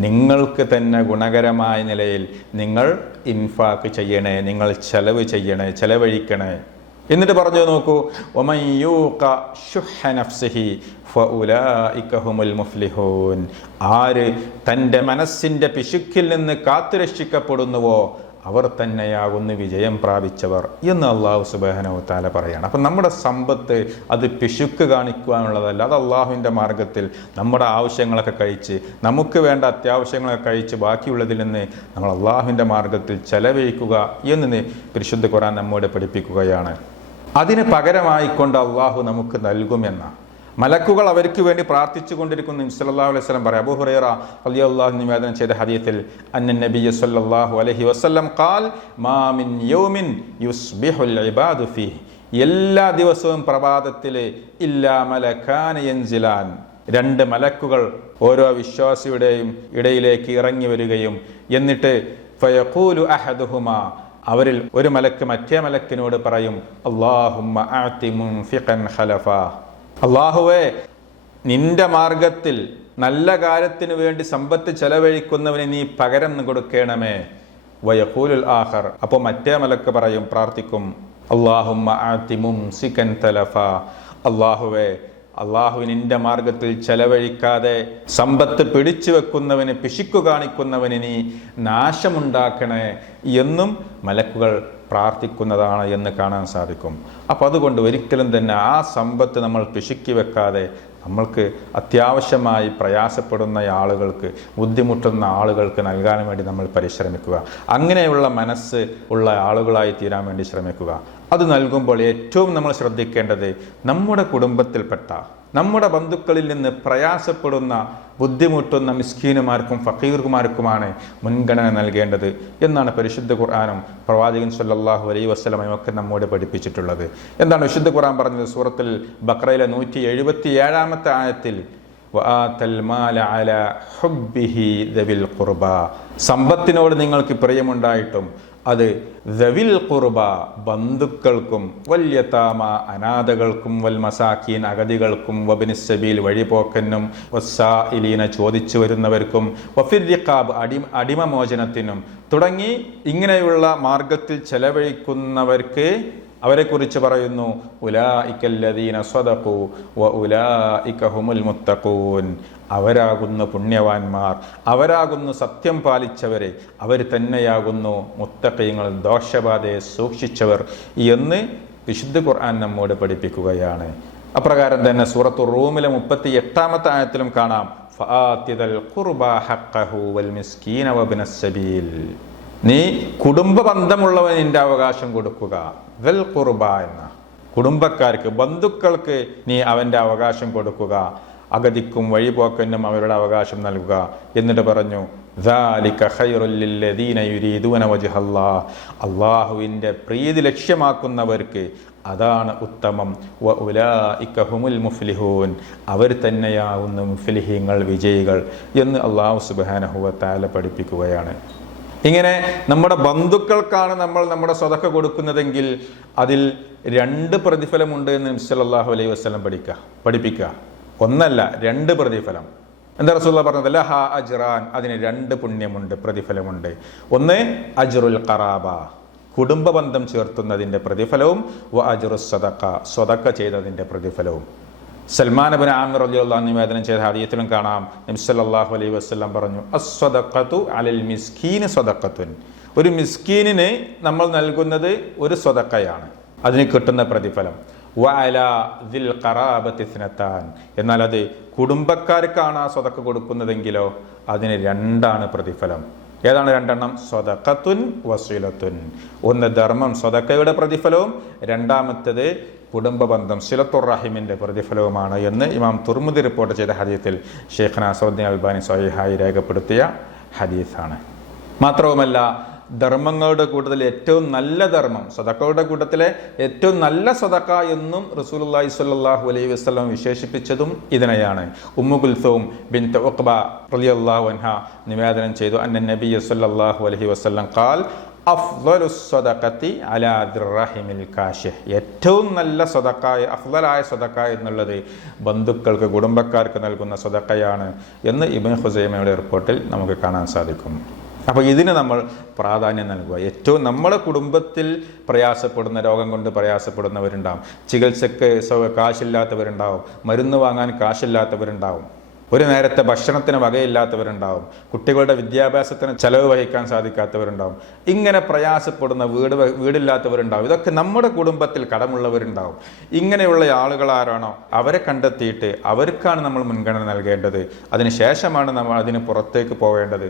നിങ്ങൾക്ക് തന്നെ ഗുണകരമായ നിലയിൽ നിങ്ങൾ ഇൻഫാഖ് ചെയ്യണേ, നിങ്ങൾ ചെലവ് ചെയ്യണേ, ചെലവഴിക്കണേ. എന്നിട്ട് പറഞ്ഞു നോക്കൂ, വമൻ യൂഖ ശുഹ്ഹ നഫ്സിഹി ഫഉലൈക ഹുമുൽ മുഫ്ലിഹൂൻ, ആര് തൻ്റെ മനസ്സിൻ്റെ പിശുക്കിൽ നിന്ന് കാത്തുരക്ഷിക്കപ്പെടുന്നുവോ അവർ തന്നെയാകുന്നു വിജയം പ്രാപിച്ചവർ എന്ന് അല്ലാഹു സുബ്ഹാനഹു വ തആല പറയാണ്. അപ്പം നമ്മുടെ സമ്പത്ത് അത് പിശുക്ക് കാണിക്കുവാനുള്ളതല്ല, അത് അള്ളാഹുവിൻ്റെ മാർഗത്തിൽ നമ്മുടെ ആവശ്യങ്ങളൊക്കെ കഴിച്ച്, നമുക്ക് വേണ്ട അത്യാവശ്യങ്ങളൊക്കെ കഴിച്ച്, ബാക്കിയുള്ളതിൽ നിന്ന് നമ്മൾ അള്ളാഹുവിൻ്റെ മാർഗത്തിൽ ചെലവഴിക്കുക എന്ന് പരിശുദ്ധ ഖുർആൻ നമ്മോട് പഠിപ്പിക്കുകയാണ്. അതിന് പകരമായിക്കൊണ്ട് അള്ളാഹു നമുക്ക് നൽകുമെന്ന മലക്കുകൾ അവർക്ക് വേണ്ടി പ്രാർത്ഥിച്ചു കൊണ്ടിരിക്കുന്നു. നബി സല്ലല്ലാഹു അലൈഹി വസല്ലം പറയാം, അബൂ ഹുറൈറ റളിയല്ലാഹു അൻഹു നിവേദനം ചെയ്ത ഹദീസിൽ അന്നൻ നബിയ്യ സല്ലല്ലാഹു അലൈഹി വസല്ലം ഖാൽ മാ മിൻ യൗമിൻ യുസ്ബിഹുൽ ഇബാദു ഫീഹി, എല്ലാ ദിവസവും പ്രഭാതത്തിൽ ഇല്ലാ മലകാന യൻസിലാൻ, രണ്ട് മലക്കുകൾ ഓരോ വിശ്വാസിയുടെയും ഇടയിലേക്ക് ഇറങ്ങി വരികയും എന്നിട്ട് ഫയഖൂലു അഹദുഹുമാ, അവരിൽ ഒരു മലക്ക് മറ്റേ മലക്കിനോട് പറയും, അല്ലാഹുമ്മ അഅതി മുൻഫിഖൻ ഖലഫ, അല്ലാഹുവേ നിന്റെ മാർഗത്തിൽ നല്ല കാര്യത്തിന് വേണ്ടി സമ്പത്ത് ചെലവഴിക്കുന്നവന് നീ പകരം കൊടുക്കണമേ. വയഖൂലുൽ ആഖർ, അപ്പോൾ മറ്റേ മലക്ക് പറയും, പ്രാർത്ഥിക്കും, അല്ലാഹുമ്മ അഅതി മുംസികൻ തലഫ, അല്ലാഹുവേ നിന്റെ മാർഗത്തിൽ ചെലവഴിക്കാതെ സമ്പത്ത് പിടിച്ചു വെക്കുന്നവന്, പിശുക്കു കാണിക്കുന്നവന് നീ നാശമുണ്ടാക്കണേ എന്നും മലക്കുകൾ പ്രാർത്ഥിക്കുന്നതാണ് എന്ന് കാണാൻ സാധിക്കും. അപ്പോൾ അതുകൊണ്ട് ഒരിക്കലും തന്നെ ആ സമ്പത്ത് നമ്മൾ പിശുക്കി വെക്കാതെ നമ്മൾക്ക് അത്യാവശ്യമായി പ്രയാസപ്പെടുന്ന ആളുകൾക്ക്, ബുദ്ധിമുട്ടുന്ന ആളുകൾക്ക് നൽകാൻ വേണ്ടി നമ്മൾ പരിശ്രമിക്കുക. അങ്ങനെയുള്ള മനസ്സ് ഉള്ള ആളുകളായി തീരാൻ വേണ്ടി ശ്രമിക്കുക. അത് നൽകുമ്പോൾ ഏറ്റവും നമ്മൾ ശ്രദ്ധിക്കേണ്ടത് നമ്മുടെ കുടുംബത്തിൽപ്പെട്ട, നമ്മുടെ ബന്ധുക്കളിൽ നിന്ന് പ്രയാസപ്പെടുന്ന, ബുദ്ധിമുട്ടുന്ന മിസ്കീനുമാർക്കും ഫക്കീർമാർക്കുമാണ് മുൻഗണന നൽകേണ്ടത് എന്നാണ് പരിശുദ്ധ ഖുർആനും പ്രവാചകൻ സല്ലല്ലാഹു അലൈഹി വസല്ലമയും ഒക്കെ നമ്മോട് പഠിപ്പിച്ചിട്ടുള്ളത്. എന്താണ് വിശുദ്ധ ഖുർആൻ പറഞ്ഞത്? സൂറത്തുൽ ബഖറയിലെ 177-ാമത്തെ ആയത്തിൽ വആതൽ മാല അലാ ഹുബ്ബിഹി ദവിൽ ഖുർബ, സമ്പത്തിനോട് നിങ്ങൾക്ക് പ്രിയമുണ്ടായിട്ടും അത് ദവിൽ ഖുർബ ബന്ധുക്കൾക്കും, വല്യതാമ അനാഥകൾക്കും, വൽ മസാക്കീൻ അഗതികൾക്കും, വബ്നിസ് സബീൽ വഴിപോക്കനും, വസ്സായിലീന ചോദിച്ചു വരുന്നവർക്കും, വഫിർ റിഖാബ് അടിമമോചനത്തിനും തുടങ്ങി ഇങ്ങനെയുള്ള മാർഗത്തിൽ ചെലവഴിക്കുന്നവർക്ക് അവരെക്കുറിച്ച് പറയുന്നു, ഉലായിക്കല്ലദീന സ്വദഖു വ ഉലായിക ഹുമുൽ മുത്തഖൂൻ, അവരാകുന്നു പുണ്യവാന്മാർ, അവരാകുന്നു സത്യം പാലിച്ചവരെ, അവർ തന്നെയാകുന്നു മുത്തഖീങ്ങൾ, ദോഷബാധയെ സൂക്ഷിച്ചവർ എന്ന് വിശുദ്ധ ഖുർആൻ നമ്മോട് പഠിപ്പിക്കുകയാണ്. അപ്രകാരം തന്നെ സൂറത്തു റൂമിലെ 38-ാമത്തെ ആയത്തിലും കാണാം, ഫആതിദൽ ഖുർബ ഹഖഹു വൽ മിസ്കീന വബ്നസ് സബീൽ, നീ കുടുംബ ബന്ധമുള്ളവനിന്റെ അവകാശം കൊടുക്കുക. വെൽ ഖുർബ എന്ന കുടുംബക്കാർക്ക്, ബന്ധുക്കൾക്ക് നീ അവന്റെ അവകാശം കൊടുക്കുക. അഗതിക്കും വഴിപോക്കനും അവരുടെ അവകാശം നൽകുക. എന്നിട്ട് പറഞ്ഞു ദാലിക ഖൈറുൽ ലില്ലദീന യുരീദൂന വജ്ഹല്ലാഹ്, അല്ലാഹുവിന്റെ പ്രീതി ലക്ഷ്യമാക്കുന്നവർക്ക് അതാണ് ഉത്തമം. വ ഉലൈക ഹുമുൽ മുഫ്ലിഹൂൻ, അവർ തന്നെയാവുന്ന മുഫ്ലിഹീങ്ങൾ, വിജയികൾ എന്ന് അല്ലാഹു സുബ്ഹാനഹു വ തആല പഠിപ്പിക്കുകയാണ്. ഇങ്ങനെ നമ്മുടെ ബന്ധുക്കൾക്കാണ് നമ്മൾ നമ്മുടെ സ്വതക്ക കൊടുക്കുന്നതെങ്കിൽ അതിൽ 2 പ്രതിഫലമുണ്ട് എന്ന് നബി സല്ലല്ലാഹു അലൈഹി വസല്ലം പഠിപ്പിക്കുക. ഒന്നല്ല, 2 പ്രതിഫലം. എന്താ റസൂലുള്ളാഹി പറഞ്ഞത്? ലഹ അജ്റാൻ, അതിന് 2 പുണ്യമുണ്ട്, പ്രതിഫലമുണ്ട്. ഒന്ന് അജ്റുൽ ഖറാബ, കുടുംബ ബന്ധം ചേർത്തുന്നതിന്റെ പ്രതിഫലവും, വ അജ്റുസ് സദഖ, സ്വതക്ക ചെയ്തതിന്റെ പ്രതിഫലവും. സൽമാൻ ഇബ്നു ആമിർ റളിയല്ലാഹു അൻഹു നിവേദനം ചെയ്ത ഹദീസിലും കാണാം നബി സല്ലല്ലാഹു അലൈഹി വസല്ലം പറഞ്ഞു അസ്സദഖതു അലൽ മിസ്കീനി സദഖത്തുൻ, ഒരു മിസ്കീനിന് നമ്മൾ നൽകുന്നത് ഒരു സ്വതക്കയാണ്, അതിന് കിട്ടുന്ന പ്രതിഫലം. വഅലാ ദിൽ ഖറാബത്തി ഇസ്നതാൻ, എന്നാൽ അത് കുടുംബക്കാർക്കാണ് ആ സ്വതക്ക കൊടുക്കുന്നതെങ്കിലോ അതിന് 2 പ്രതിഫലം. ഏതാണ് 2? സ്വതഖത്തുൻ വസിലത്തുൻ. ഒന്ന് ധർമ്മം, സ്വതക്കയുടെ പ്രതിഫലവും, രണ്ടാമത്തേത് കുടുംബ ബന്ധം, സിലത്തുർ റഹിമിന്റെ പ്രതിഫലവുമാണ് എന്ന് ഇമാം തുർമുദി റിപ്പോർട്ട് ചെയ്ത ഹദീസിൽ ഷെയ്ഖ് നാസറുദ്ദീൻ അൽബാനി സ്വഹീഹായി രേഖപ്പെടുത്തിയ ഹദീസാണ്. മാത്രവുമല്ല, ധർമ്മങ്ങളുടെ കൂട്ടത്തിൽ ഏറ്റവും നല്ല ധർമ്മം, സദക്കയുടെ കൂട്ടത്തിലെ ഏറ്റവും നല്ല സദക്ക എന്നും റസൂലുള്ളാഹി സ്വല്ലല്ലാഹു അലൈഹി വസല്ലം വിശേഷിപ്പിച്ചതും ഇതിനെയാണ്. ഉമ്മു കുൽസൂം ബിൻത് ഉഖബ റളിയല്ലാഹു അൻഹ നിവേദനം ചെയ്തു അന്ന നബിയ സ്വല്ലല്ലാഹു അലൈഹി വസല്ലം ഖാൽ അഫ്ളലുസ് സദഖത്തി അലാ ദിർറഹിമിൽ കാശിഹ്, ഏറ്റവും നല്ല സദക്ക, അഫ്ളലായ സദക്ക എന്നുള്ളത് ബന്ധുക്കൾക്ക്, കുടുംബക്കാർക്ക് നൽകുന്ന സദക്കയാണ് എന്ന് ഇബ്നു ഖുസൈമയുടെ റിപ്പോർട്ടിൽ നമുക്ക് കാണാൻ സാധിക്കും. അപ്പോൾ ഇതിന് നമ്മൾ പ്രാധാന്യം നൽകുക. ഏറ്റവും നമ്മുടെ കുടുംബത്തിൽ പ്രയാസപ്പെടുന്ന, രോഗം കൊണ്ട് പ്രയാസപ്പെടുന്നവരുണ്ടാവും, ചികിത്സക്ക് കാശില്ലാത്തവരുണ്ടാവും, മരുന്ന് വാങ്ങാൻ കാശില്ലാത്തവരുണ്ടാവും, ഒരു നേരത്തെ ഭക്ഷണത്തിന് വകയില്ലാത്തവരുണ്ടാവും, കുട്ടികളുടെ വിദ്യാഭ്യാസത്തിന് ചെലവ് വഹിക്കാൻ സാധിക്കാത്തവരുണ്ടാവും, ഇങ്ങനെ പ്രയാസപ്പെടുന്ന വീടില്ലാത്തവരുണ്ടാവും. ഇതൊക്കെ നമ്മുടെ കുടുംബത്തിൽ കടമുള്ളവരുണ്ടാവും. ഇങ്ങനെയുള്ള ആളുകൾ ആരാണോ അവരെ കണ്ടെത്തിയിട്ട് അവർക്കാണ് നമ്മൾ മുൻഗണന നൽകേണ്ടത്, അതിനുശേഷമാണ് നമ്മൾ അതിന് പുറത്തേക്ക് പോവേണ്ടത്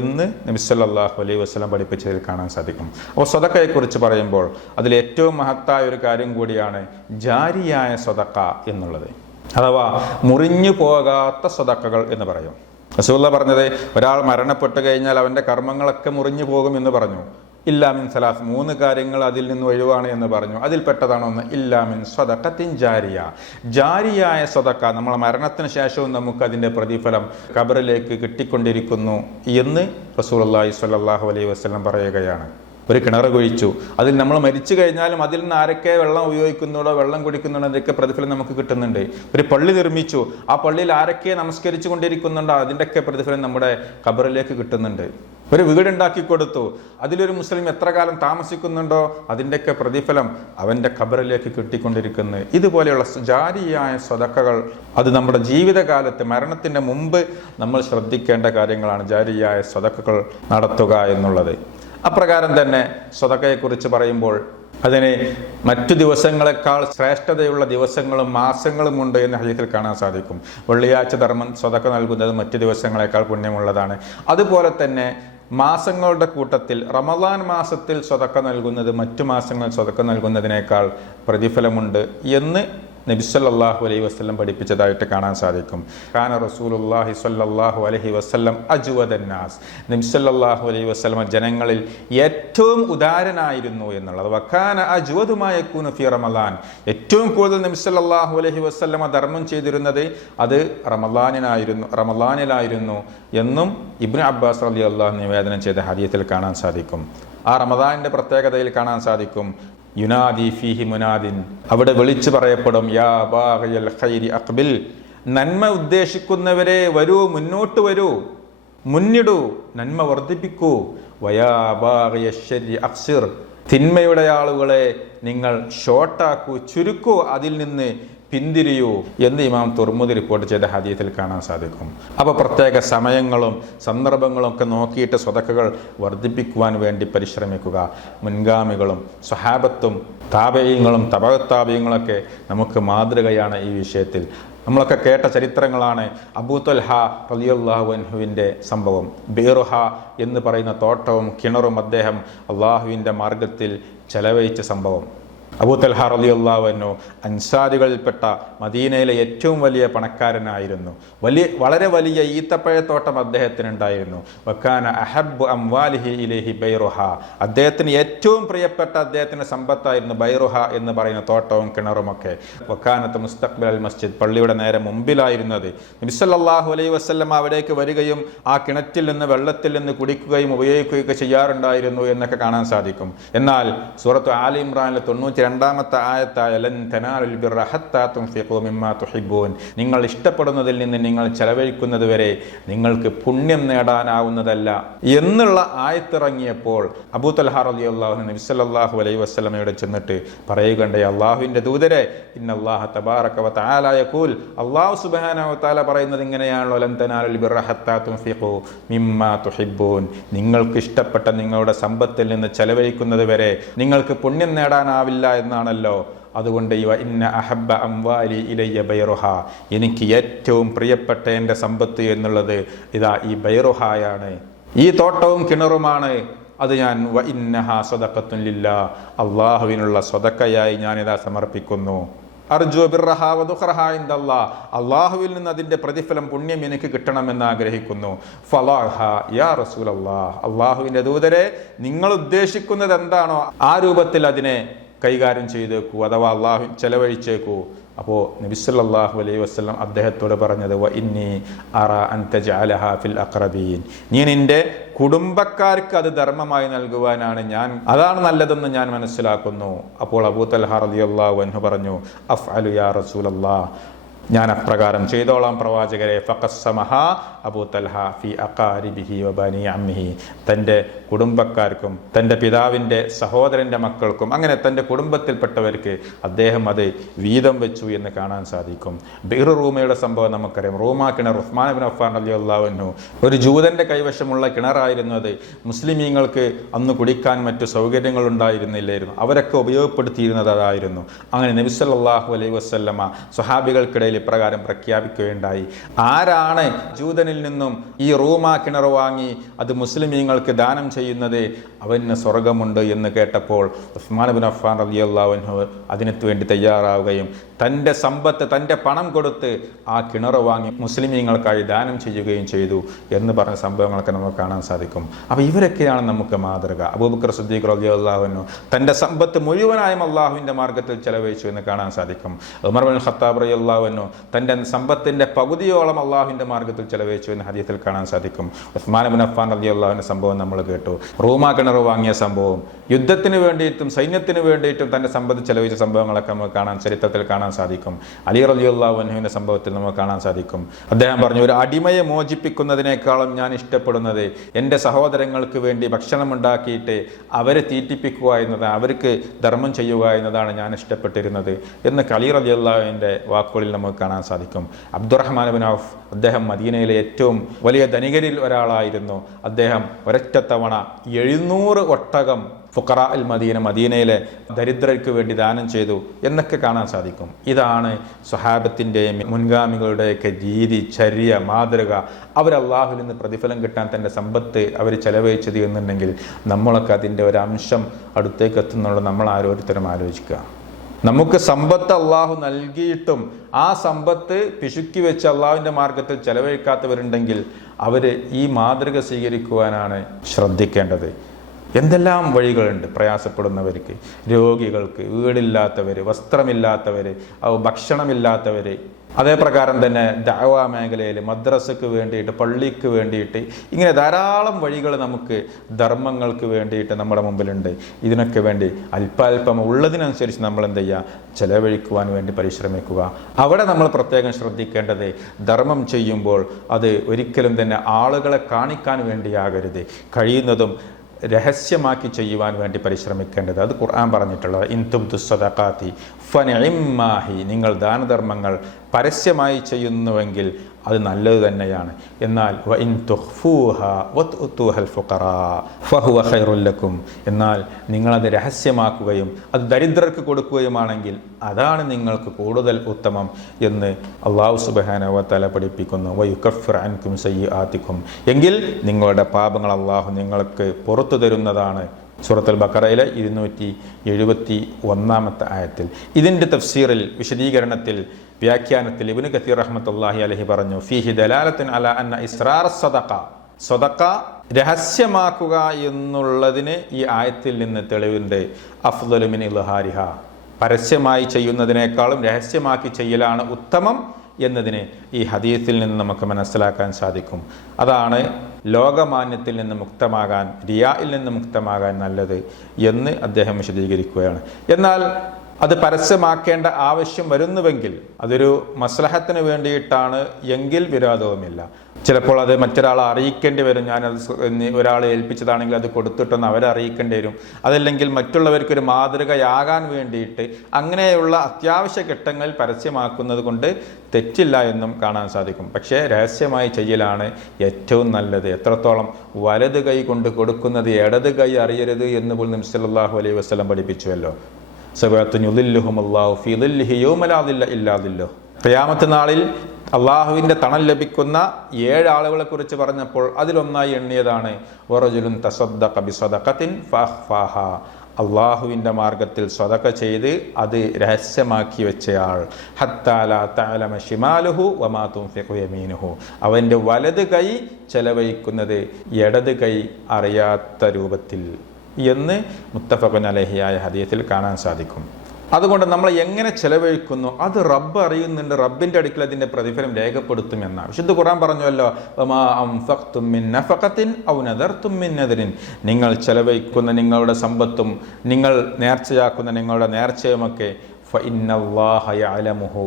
എന്ന് നബി സല്ലല്ലാഹു അലൈഹി വസല്ലം പഠിപ്പിച്ചതിൽ കാണാൻ സാധിക്കും. അപ്പോൾ സ്വതക്കയെക്കുറിച്ച് പറയുമ്പോൾ അതിൽ ഏറ്റവും മഹത്തായ ഒരു കാര്യം കൂടിയാണ് ജാരിയായ സ്വതക്ക എന്നുള്ളത്, അഥവാ മുറിഞ്ഞു പോകാത്ത സ്വതക്കകൾ എന്ന് പറയും. റസൂലുള്ളാഹി പറഞ്ഞത് ഒരാൾ മരണപ്പെട്ടു കഴിഞ്ഞാൽ അവന്റെ കർമ്മങ്ങളൊക്കെ മുറിഞ്ഞു പോകും എന്ന് പറഞ്ഞു. ഇല്ലാമിൻ സലാസ്, 3 കാര്യങ്ങൾ അതിൽ നിന്ന് ഒഴിവാണ് എന്ന് പറഞ്ഞു. അതിൽ പെട്ടതാണ് ഒന്ന് ഇല്ലാമിൻ സ്വതക്കത്തിൻ ജാരിയ, ജാരിയായ സ്വതക്ക, നമ്മളെ മരണത്തിന് ശേഷവും നമുക്ക് അതിന്റെ പ്രതിഫലം ഖബറിലേക്ക് കിട്ടിക്കൊണ്ടിരിക്കുന്നു എന്ന് റസൂലുള്ളാഹി സ്വല്ലല്ലാഹു അലൈഹി വസല്ലം പറയുകയാണ്. ഒരു കിണർ കുഴിച്ചു, അതിൽ നമ്മൾ മരിച്ചു കഴിഞ്ഞാലും അതിൽ നിന്ന് ആരൊക്കെ വെള്ളം ഉപയോഗിക്കുന്നുണ്ടോ, വെള്ളം കുടിക്കുന്നുണ്ടോ, അതൊക്കെ പ്രതിഫലം നമുക്ക് കിട്ടുന്നുണ്ട്. ഒരു പള്ളി നിർമ്മിച്ചു, ആ പള്ളിയിൽ ആരൊക്കെ നമസ്കരിച്ചു കൊണ്ടിരിക്കുന്നുണ്ടോ അതിൻ്റെയൊക്കെ പ്രതിഫലം നമ്മുടെ ഖബറിലേക്ക് കിട്ടുന്നുണ്ട്. ഒരു വീടുണ്ടാക്കി കൊടുത്തു, അതിലൊരു മുസ്ലിം എത്ര കാലം താമസിക്കുന്നുണ്ടോ അതിൻ്റെയൊക്കെ പ്രതിഫലം അവൻ്റെ ഖബറിലേക്ക് കിട്ടിക്കൊണ്ടിരിക്കുന്നു. ഇതുപോലെയുള്ള ജാരിയായ സ്വതക്കകൾ അത് നമ്മുടെ ജീവിതകാലത്ത് മരണത്തിൻ്റെ മുമ്പ് നമ്മൾ ശ്രദ്ധിക്കേണ്ട കാര്യങ്ങളാണ്, ജാരിയായ സ്വതക്കകൾ നടത്തുക എന്നുള്ളത്. അപ്രകാരം തന്നെ സ്വതക്കയെക്കുറിച്ച് പറയുമ്പോൾ അതിന് മറ്റു ദിവസങ്ങളെക്കാൾ ശ്രേഷ്ഠതയുള്ള ദിവസങ്ങളും മാസങ്ങളും ഉണ്ട് എന്ന് ഹദീസിൽ കാണാൻ സാധിക്കും. വെള്ളിയാഴ്ച ധർമ്മം സ്വതക്ക നൽകുന്നത് മറ്റു ദിവസങ്ങളെക്കാൾ പുണ്യമുള്ളതാണ്. അതുപോലെ തന്നെ മാസങ്ങളുടെ കൂട്ടത്തിൽ റമളാൻ മാസത്തിൽ സ്വതക്ക നൽകുന്നത് മറ്റു മാസങ്ങളിൽ സ്വതക്ക നൽകുന്നതിനേക്കാൾ പ്രതിഫലമുണ്ട് എന്ന് നബി സല്ലല്ലാഹു അലൈഹി വസല്ലം പഠിപ്പിച്ചതായിട്ട് കാണാൻ സാധിക്കും. കാന റസൂലുള്ളാഹി സ്വല്ലല്ലാഹു അലൈഹി വസല്ലം അജ്വദൻ നാസ്, നബി സല്ലല്ലാഹു അലൈഹി വസല്ലം ജനങ്ങളിൽ ഏറ്റവും ഉദാരനായിരുന്നു എന്നുള്ളത്. വകാന അജ്വദു മാ യകൂനു ഫി റമളാൻ, ഏറ്റവും കൂടുതൽ നബി സല്ലല്ലാഹു അലൈഹി വസല്ലം ധർമ്മം ചെയ്തിരുന്നത് അത് റമളാനിലായിരുന്നു എന്നും ഇബ്നു അബ്ബാസ് റളിയല്ലാഹു അൻഹു നിവേദനം ചെയ്ത ഹദീസിൽ കാണാൻ സാധിക്കും. ആ റമളാനിന്റെ പ്രത്യേകതയിൽ കാണാൻ സാധിക്കും യുനാദി ഫീഹി മുനാദിൻ, അവിടെ വിളിച്ചു പറയപ്പെടും യാ ബാഗിയൽ ഖൈരി അഖ്ബിൽ, നന്മ ഉദ്ദേശിക്കുന്നവരെ വരൂ, മുന്നോട്ട് വരൂ, മുന്നിടൂ, നന്മ വർദ്ധിപ്പിക്കൂ. വയാ ബാഗിയ ശർരി അഖ്സിർ, തിന്മയുടെ ആളുകളെ നിങ്ങൾ ഷോർട്ടാക്കൂ, ചുരുക്കൂ, അതിൽ നിന്ന് പിന്തിരിയൂ എന്ന് ഇമാം തുർമുദി റിപ്പോർട്ട് ചെയ്ത ഹദീസിൽ കാണാൻ സാധിക്കും. അപ്പോൾ പ്രത്യേക സമയങ്ങളും സന്ദർഭങ്ങളും ഒക്കെ നോക്കിയിട്ട് സ്വതക്കകൾ വർദ്ധിപ്പിക്കുവാൻ വേണ്ടി പരിശ്രമിക്കുക. മുൻഗാമികളും സ്വഹാബത്തും താബഈങ്ങളും തബഅ താബഈങ്ങളൊക്കെ നമുക്ക് മാതൃകയാണ് ഈ വിഷയത്തിൽ. നമ്മളൊക്കെ കേട്ട ചരിത്രങ്ങളാണ് അബൂ ത്വൽഹ റളിയല്ലാഹു അൻഹുവിൻ്റെ സംഭവം. ബീറുഹ എന്ന് പറയുന്ന തോട്ടവും കിണറും അദ്ദേഹം അള്ളാഹുവിൻ്റെ മാർഗത്തിൽ ചെലവഴിച്ച സംഭവം. അബൂ ത്വൽഹ റളിയല്ലാഹു അൻഹു അൻസാരികളിൽപ്പെട്ട മദീനയിലെ ഏറ്റവും വലിയ പണക്കാരനായിരുന്നു. വളരെ വലിയ ഈത്തപ്പഴത്തോട്ടം അദ്ദേഹത്തിനുണ്ടായിരുന്നു. വക്കാന അഹബ്ബു അംവാലിഹി ഇലൈഹി ബൈറുഹ, അദ്ദേഹത്തിന് ഏറ്റവും പ്രിയപ്പെട്ട അദ്ദേഹത്തിൻ്റെ സമ്പത്തായിരുന്നു ബൈറുഹ എന്ന് പറയുന്ന തോട്ടവും കിണറുമൊക്കെ. വക്കാനത്ത് മുസ്തഖ്ബിൽ മസ്ജിദ്, പള്ളിയുടെ നേരെ മുമ്പിലായിരുന്നത്. നബി സല്ലല്ലാഹു അലൈഹി വസല്ലം അവിടേക്ക് വരികയും ആ കിണറ്റിൽ നിന്ന് വെള്ളത്തിൽ നിന്ന് കുടിക്കുകയും ഉപയോഗിക്കുകയൊക്കെ ചെയ്യാറുണ്ടായിരുന്നു എന്നൊക്കെ കാണാൻ സാധിക്കും. എന്നാൽ സൂറത്ത് ആലി ഇംറാനിലെ 92-ാമത്തെ ആയത്തായ ലൻ തനാലുൽ ബിർറ ഹത്താ തുൻഫിഖൂ മിമ്മാ തുഹിബ്ബൂൻ, നിങ്ങൾ ഇഷ്ടപ്പെടുന്നതിൽ നിന്ന് നിങ്ങൾ ചെലവഴിക്കുന്നത് വരെ നിങ്ങൾക്ക് പുണ്യം നേടാനാവുന്നതല്ല എന്നുള്ള ആയത്തിറങ്ങിയപ്പോൾ അബൂ ത്വൽഹ റളിയല്ലാഹു അൻഹു നബി സല്ലല്ലാഹു അലൈഹി വസല്ലമയോട് ചെന്നിട്ട് പറയുകയുണ്ടായി, അല്ലാഹുവിൻ്റെ ദൂതരെ, ഇന്നല്ലാഹ തബാറക വ തആല യഖൂൽ, അല്ലാഹു സുബ്ഹാനഹു വ തആല പറയുന്നത് ഇങ്ങനെയാണല്ലോ, ലൻ തനാലുൽ ബിർറ ഹത്താ തുൻഫിഖൂ മിമ്മാ തുഹിബ്ബൂൻ, നിങ്ങൾക്ക് ഇഷ്ടപ്പെട്ട നിങ്ങളുടെ സമ്പത്തിൽ നിന്ന് ചെലവഴിക്കുന്നത് വരെ നിങ്ങൾക്ക് പുണ്യം നേടാനാവില്ല എന്നാണല്ലോ. അതുകൊണ്ട് ഇന്ന അഹബ്ബ അംവാലി ഇലയ്യ ബൈറുഹ, എനിക്ക് ഏറ്റവും പ്രിയപ്പെട്ട എൻ്റെ സമ്പത്ത് എന്നുള്ളത് ഇതാ ഈ ബൈറുഹായാണ്, ഈ തോട്ടവും കിണറുമാണ്. അത് ഞാൻ ഇന്നഹാ സദഖത്തുൻ ലില്ലാഹ്, അള്ളാഹുവിനുള്ള സ്വതക്കയായി ഞാനിതാ സമർപ്പിക്കുന്നു. അർജു ബിർറഹ വദുഖറഹ ഇൻദല്ലാഹ്, അള്ളാഹുവിൽ നിന്ന് അതിൻ്റെ പ്രതിഫലം പുണ്യം എനിക്ക് കിട്ടണമെന്ന് ആഗ്രഹിക്കുന്നു. ഫലാഹ യാ റസൂലല്ലാഹ്, അള്ളാഹുവിൻ്റെ ദൂതരെ, നിങ്ങൾ ഉദ്ദേശിക്കുന്നത് എന്താണോ ആ രൂപത്തിൽ അതിനെ കൈകാര്യം ചെയ്തേക്കൂ, അഥവാ അള്ളാഹു ചെലവഴിച്ചേക്കൂ. അപ്പോൾ നബി സല്ലല്ലാഹു അലൈഹി വസല്ലം അദ്ദേഹത്തോട് പറഞ്ഞത് ഇന്നി അറാ അൻ തജഅലഹ ഫിൽ അഖറബീൻ, നീ നിന്റെ കുടുംബക്കാർക്ക് അത് ധർമ്മമായി നൽകുവാനാണ് അതാണ് നല്ലതെന്ന് ഞാൻ മനസ്സിലാക്കുന്നു. അപ്പോൾ അബൂ ത്വൽഹ റളിയല്ലാഹു അൻഹു പറഞ്ഞു, അഫ്അലു യാ റസൂലല്ലാഹ്, ഞാൻ അപ്രകാരം ചെയ്തോളാം പ്രവാചകരെ. ഫഖസ്സമഹ അബൂ ത്വൽഹ ഫി അഖാരിബിഹി വ ബനി അമ്മിഹി, തൻ്റെ കുടുംബക്കാർക്കും തൻ്റെ പിതാവിൻ്റെ സഹോദരൻ്റെ മക്കൾക്കും അങ്ങനെ തൻ്റെ കുടുംബത്തിൽപ്പെട്ടവർക്ക് അദ്ദേഹം അത് വീതം വെച്ചു എന്ന് കാണാൻ സാധിക്കും. ബിർ റൂമയുടെ സംഭവം നമുക്കറിയാം. റൂമ കിണർ ഉസ്മാൻ ഇബ്നു അഫ്ഫാൻ റളിയല്ലാഹു അൻഹു, ഒരു ജൂതൻ്റെ കൈവശമുള്ള കിണറായിരുന്നു അത്. മുസ്ലിമീങ്ങൾക്ക് അന്ന് കുടിക്കാൻ മറ്റു സൗകര്യങ്ങൾ ഉണ്ടായിരുന്നില്ലായിരുന്നു, അവരൊക്കെ ഉപയോഗപ്പെടുത്തിയിരുന്നത് അതായിരുന്നു. അങ്ങനെ നബി സല്ലല്ലാഹു അലൈഹി വസല്ലമ സ്വഹാബികൾക്കിടയിൽ ഇപ്രകാരം പ്രഖ്യാപിക്കുകയുണ്ടായി, ആരാണ് ജൂതനിൽ നിന്നും ഈ റൂമ കിണർ വാങ്ങി അത് മുസ്ലിമീങ്ങൾക്ക് ദാനം ചെയ്യുന്നത് അവന് സ്വർഗമുണ്ട് എന്ന് കേട്ടപ്പോൾ ഉസ്മാൻ ഇബ്നു അഫ്ഫാൻ റളിയല്ലാഹു അൻഹു അതിനു വേണ്ടി തയ്യാറാവുകയും തൻ്റെ സമ്പത്ത്, തൻ്റെ പണം കൊടുത്ത് ആ കിണർ വാങ്ങി മുസ്ലിമീങ്ങൾക്കായി ദാനം ചെയ്യുകയും ചെയ്തു എന്ന് പറഞ്ഞ സംഭവങ്ങളൊക്കെ നമുക്ക് കാണാൻ സാധിക്കും. അപ്പോൾ ഇവരൊക്കെയാണ് നമുക്ക് മാതൃക. അബൂബക്കർ സിദ്ദീഖ് റളിയല്ലാഹു അൻഹു തൻ്റെ സമ്പത്ത് മുഴുവനായും അള്ളാഹുവിൻ്റെ മാർഗത്തിൽ ചെലവഴിച്ചു എന്ന് കാണാൻ സാധിക്കും. ഉമർ ഇബ്നുൽ ഖത്താബ് റളിയല്ലാഹു അൻഹു തൻ്റെ സമ്പത്തിൻ്റെ പകുതിയോളം അള്ളാഹുവിൻ്റെ മാർഗത്തിൽ ചെലവഴിച്ചു എന്ന് ഹദീസിൽ കാണാൻ സാധിക്കും. ഉസ്മാൻ ഇബ്നു അഫ്ഫാൻ റളിയല്ലാഹു അൻഹു സംഭവം നമ്മൾ കേട്ടു. റൂമ കിണർ വാങ്ങിയ സംഭവം, യുദ്ധത്തിന് വേണ്ടിയിട്ടും സൈന്യത്തിന് വേണ്ടിയിട്ടും തൻ്റെ സമ്പത്ത് ചെലവഴിച്ച സംഭവങ്ങളൊക്കെ നമുക്ക് ചരിത്രത്തിൽ കാണാൻ സാധിക്കും. അലി റളിയല്ലാഹു അൻഹുവിൻ്റെ സംഭവത്തിൽ നമുക്ക് കാണാൻ സാധിക്കും. അദ്ദേഹം പറഞ്ഞു, ഒരു അടിമയെ മോചിപ്പിക്കുന്നതിനേക്കാളും ഞാൻ ഇഷ്ടപ്പെടുന്നത് എൻ്റെ സഹോദരങ്ങൾക്ക് വേണ്ടി ഭക്ഷണം ഉണ്ടാക്കിയിട്ട് അവരെ തീറ്റിപ്പിക്കുക എന്നതാണ്, അവർക്ക് ധർമ്മം ചെയ്യുക എന്നതാണ് ഞാൻ ഇഷ്ടപ്പെട്ടിരുന്നത് എന്ന് അലി റളിയല്ലാഹുവിൻ്റെ വാക്കുകളിൽ നമുക്ക് കാണാൻ സാധിക്കും. അബ്ദുറഹ്മാൻ ഇബ്നു ഔഫ്, അദ്ദേഹം മദീനയിലെ ഏറ്റവും വലിയ ധനികരിൽ ഒരാളായിരുന്നു. അദ്ദേഹം ഒരൊറ്റ തവണ 700 ഒട്ടകം ഫുഖറാ അൽ മദീനയിലെ ദരിദ്രർക്ക് വേണ്ടി ദാനം ചെയ്തു എന്നൊക്കെ കാണാൻ സാധിക്കും. ഇതാണ് സ്വഹാബത്തിൻ്റെയും മുൻഗാമികളുടെയൊക്കെ രീതി, ചര്യ, മാതൃക. അവർ അള്ളാഹുവിൽ നിന്ന് പ്രതിഫലം കിട്ടാൻ തൻ്റെ സമ്പത്ത് അവർ ചെലവഴിച്ചത് എന്നുണ്ടെങ്കിൽ നമ്മളൊക്കെ അതിൻ്റെ ഒരംശം അടുത്തേക്ക് എത്തുന്നുള്ള നമ്മൾ ഓരോരുത്തരും ആലോചിക്കുക. നമുക്ക് സമ്പത്ത് അള്ളാഹു നൽകിയിട്ടും ആ സമ്പത്ത് പിശുക്കി വെച്ച് അള്ളാഹുവിൻ്റെ മാർഗത്തിൽ ചെലവഴിക്കാത്തവരുണ്ടെങ്കിൽ അവർ ഈ മാതൃക സ്വീകരിക്കുവാനാണ് ശ്രദ്ധിക്കേണ്ടത്. എന്തെല്ലാം വഴികളുണ്ട് പ്രയാസപ്പെടുന്നവർക്ക്, രോഗികൾക്ക്, വീടില്ലാത്തവർ, വസ്ത്രമില്ലാത്തവർ, ഭക്ഷണമില്ലാത്തവർ. അതേപ്രകാരം തന്നെ ദഅവാ മേഖലയിൽ മദ്രസക്ക് വേണ്ടിയിട്ട്, പള്ളിക്ക് വേണ്ടിയിട്ട്, ഇങ്ങനെ ധാരാളം വഴികൾ നമുക്ക് ധർമ്മങ്ങൾക്ക് വേണ്ടിയിട്ട് നമ്മുടെ മുമ്പിലുണ്ട്. ഇതിനൊക്കെ വേണ്ടി അല്പാൽപം ഉള്ളതിനനുസരിച്ച് നമ്മൾ എന്ത് ചെയ്യുക, ചെലവഴിക്കുവാൻ വേണ്ടി പരിശ്രമിക്കുക. അവിടെ നമ്മൾ പ്രത്യേകം ശ്രദ്ധിക്കേണ്ടത്, ധർമ്മം ചെയ്യുമ്പോൾ അത് ഒരിക്കലും തന്നെ ആളുകളെ കാണിക്കാൻ വേണ്ടിയാകരുത്, കഴിയുന്നതും രഹസ്യമാക്കി ചെയ്യുവാൻ വേണ്ടി പരിശ്രമിക്കേണ്ടത്. അത് ഖുർആൻ പറഞ്ഞിട്ടുള്ളത്, ഇൻ തുബ്ദു സ്വദഖാതി ഫനിഇമ്മാഹി, നിങ്ങൾ ദാനധർമ്മങ്ങൾ പരസ്യമായി ചെയ്യുന്നുവെങ്കിൽ അത് നല്ലത് തന്നെയാണ്. എന്നാൽ വഇൻ തുഖ്ഫൂഹാ വതുഅതുഹൽ ഫുഖറാ ഫഹുവ ഖൈറുൽ ലക്കും, എന്നാൽ നിങ്ങളത് രഹസ്യമാക്കുകയും അത് ദരിദ്രർക്ക് കൊടുക്കുകയുമാണെങ്കിൽ അതാണ് നിങ്ങൾക്ക് കൂടുതൽ ഉത്തമം എന്ന് അല്ലാഹു സുബ്ഹാനഹു വ തആല പഠിപ്പിക്കുന്നു. വയുകഫിർ അൻകും സയ്യിആതികും, എങ്കിൽ നിങ്ങളുടെ പാപങ്ങൾ അല്ലാഹു നിങ്ങൾക്ക് പുറത്തു തരുന്നതാണ്. സൂറത്തുൽ ബഖറയിലെ 271 ആയത്തിൽ. ഇതിൻ്റെ തഫ്സീറിൽ, വിശദീകരണത്തിൽ, വ്യാഖ്യാനത്തിൽ ഇബ്നു കസീർ റഹ്മത്തുള്ളാഹി അലൈഹി പറഞ്ഞു, ഫീഹി ദലാലത്തുൻ അലാ അന്ന ഇസ്റാർ സദഖ രഹസ്യമാക്കുക എന്നുള്ളതിന് ഈ ആയത്തിൽ നിന്ന് തെളിവുണ്ട്. അഫ്ളലു മിൻ ഇൽഹാരിഹ, പരസ്യമായി ചെയ്യുന്നതിനേക്കാളും രഹസ്യമാക്കി ചെയ്യലാണ് ഉത്തമം എന്നതിന് ഈ ഹദീസിൽ നിന്ന് നമുക്ക് മനസ്സിലാക്കാൻ സാധിക്കും. അതാണ് ലോകമാന്യത്തിൽ നിന്ന് മുക്തമാകാൻ, റിയായിൽ നിന്ന് മുക്തമാകാൻ നല്ലത് എന്ന് അദ്ദേഹം വിശദീകരിക്കുകയാണ്. എന്നാൽ അത് പരസ്യമാക്കേണ്ട ആവശ്യം വരുന്നുവെങ്കിൽ, അതൊരു മസ്ലഹത്തിന് വേണ്ടിയിട്ടാണ് എങ്കിൽ വിരോധവുമില്ല. ചിലപ്പോൾ അത് മറ്റൊരാളെ അറിയിക്കേണ്ടി വരും. ഞാനത് ഒരാളെ ഏൽപ്പിച്ചതാണെങ്കിൽ അത് കൊടുത്തിട്ടൊന്ന് അവരെ അറിയിക്കേണ്ടി വരും. അതല്ലെങ്കിൽ മറ്റുള്ളവർക്കൊരു മാതൃകയാകാൻ വേണ്ടിയിട്ട് അങ്ങനെയുള്ള അത്യാവശ്യ ഘട്ടങ്ങളിൽ പരസ്യമാക്കുന്നത് കൊണ്ട് തെറ്റില്ല എന്നും കാണാൻ സാധിക്കും. പക്ഷേ രഹസ്യമായി ചെയ്യലാണ് ഏറ്റവും നല്ലത്. എത്രത്തോളം വലത് കൈ കൊണ്ട് കൊടുക്കുന്നത് ഇടത് കൈ അറിയരുത് എന്ന് പോലും നബി സല്ലല്ലാഹു അലൈഹി വസല്ലം പഠിപ്പിച്ചുവല്ലോ. ഖിയാമത്ത് നാളിൽ അള്ളാഹുവിൻ്റെ തണൽ ലഭിക്കുന്ന 7 ആളുകളെ കുറിച്ച് പറഞ്ഞപ്പോൾ അതിലൊന്നായി എണ്ണിയതാണ് വറജുലുൻ തസദ്ദഖ ബിസദഖത്തിൻ ഫഅഖ്ഫാഹാ, അള്ളാഹുവിൻ്റെ മാർഗത്തിൽ സ്വതക്ക ചെയ്ത് അത് രഹസ്യമാക്കി വെച്ചയാൾ. ഹത്താ ലാ തഅലമ ശിമാലുഹു വമാ തുൻഫിഖു യമീനുഹു, അവൻ്റെ വലത് കൈ ചെലവഴിക്കുന്നത് ഇടത് കൈ അറിയാത്ത രൂപത്തിൽ എന്ന് മുത്തഫഖുൻ അലൈഹിയായ ഹദീസിൽ കാണാൻ സാധിക്കും. അതുകൊണ്ട് നമ്മൾ എങ്ങനെ ചെലവഴിക്കുന്നു അത് റബ്ബ് അറിയുന്നുണ്ട്. റബ്ബിൻ്റെ അടുക്കൽ അതിൻ്റെ പ്രതിഫലം രേഖപ്പെടുത്തുമെന്നാണ് വിശുദ്ധ ഖുർആൻ പറഞ്ഞല്ലോ, വമാ അൻഫഖ്തും മിൻ നഫഖത്തിൻ ഔ നദർതും മിൻ നദറിൻ, നിങ്ങൾ ചെലവഴിക്കുന്ന നിങ്ങളുടെ സമ്പത്തും നിങ്ങൾ നേർച്ചയാക്കുന്ന നിങ്ങളുടെ നേർച്ചയുമൊക്കെ ഫഇന്നല്ലാഹ യഅലമുഹു,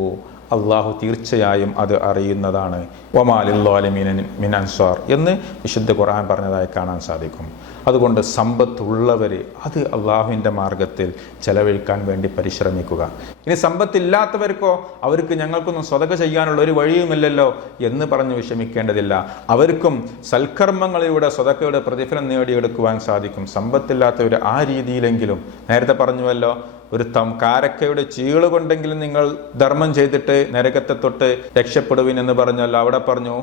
അള്ളാഹു തീർച്ചയായും അത് അറിയുന്നതാണ്. വമാ ലിൽളാലിമീന മിൻ അൻസാർ എന്ന് വിശുദ്ധ ഖുർആൻ പറഞ്ഞതായി കാണാൻ സാധിക്കും. അതുകൊണ്ട് സമ്പത്തുള്ളവർ അത് അള്ളാഹുവിൻ്റെ മാർഗത്തിൽ ചെലവഴിക്കാൻ വേണ്ടി പരിശ്രമിക്കുക. ഇനി സമ്പത്തില്ലാത്തവർക്കോ അവർക്ക് ഞങ്ങൾക്കൊന്നും സ്വതക ചെയ്യാനുള്ള ഒരു വഴിയുമില്ലല്ലോ എന്ന് പറഞ്ഞ് വിഷമിക്കേണ്ടതില്ല. അവർക്കും സൽക്കർമ്മങ്ങളിലൂടെ സ്വതക്കയുടെ പ്രതിഫലം നേടിയെടുക്കുവാൻ സാധിക്കും. സമ്പത്തില്ലാത്തവർ ആ രീതിയിലെങ്കിലും, നേരത്തെ പറഞ്ഞുവല്ലോ, ഒരു കാരക്കയുടെ ചീള് കൊണ്ടെങ്കിലും നിങ്ങൾ ധർമ്മം ചെയ്തിട്ട് നരകത്തെ തൊട്ട് രക്ഷപ്പെടുവിൻ എന്ന് പറഞ്ഞല്ലോ. അവിടെ പറഞ്ഞു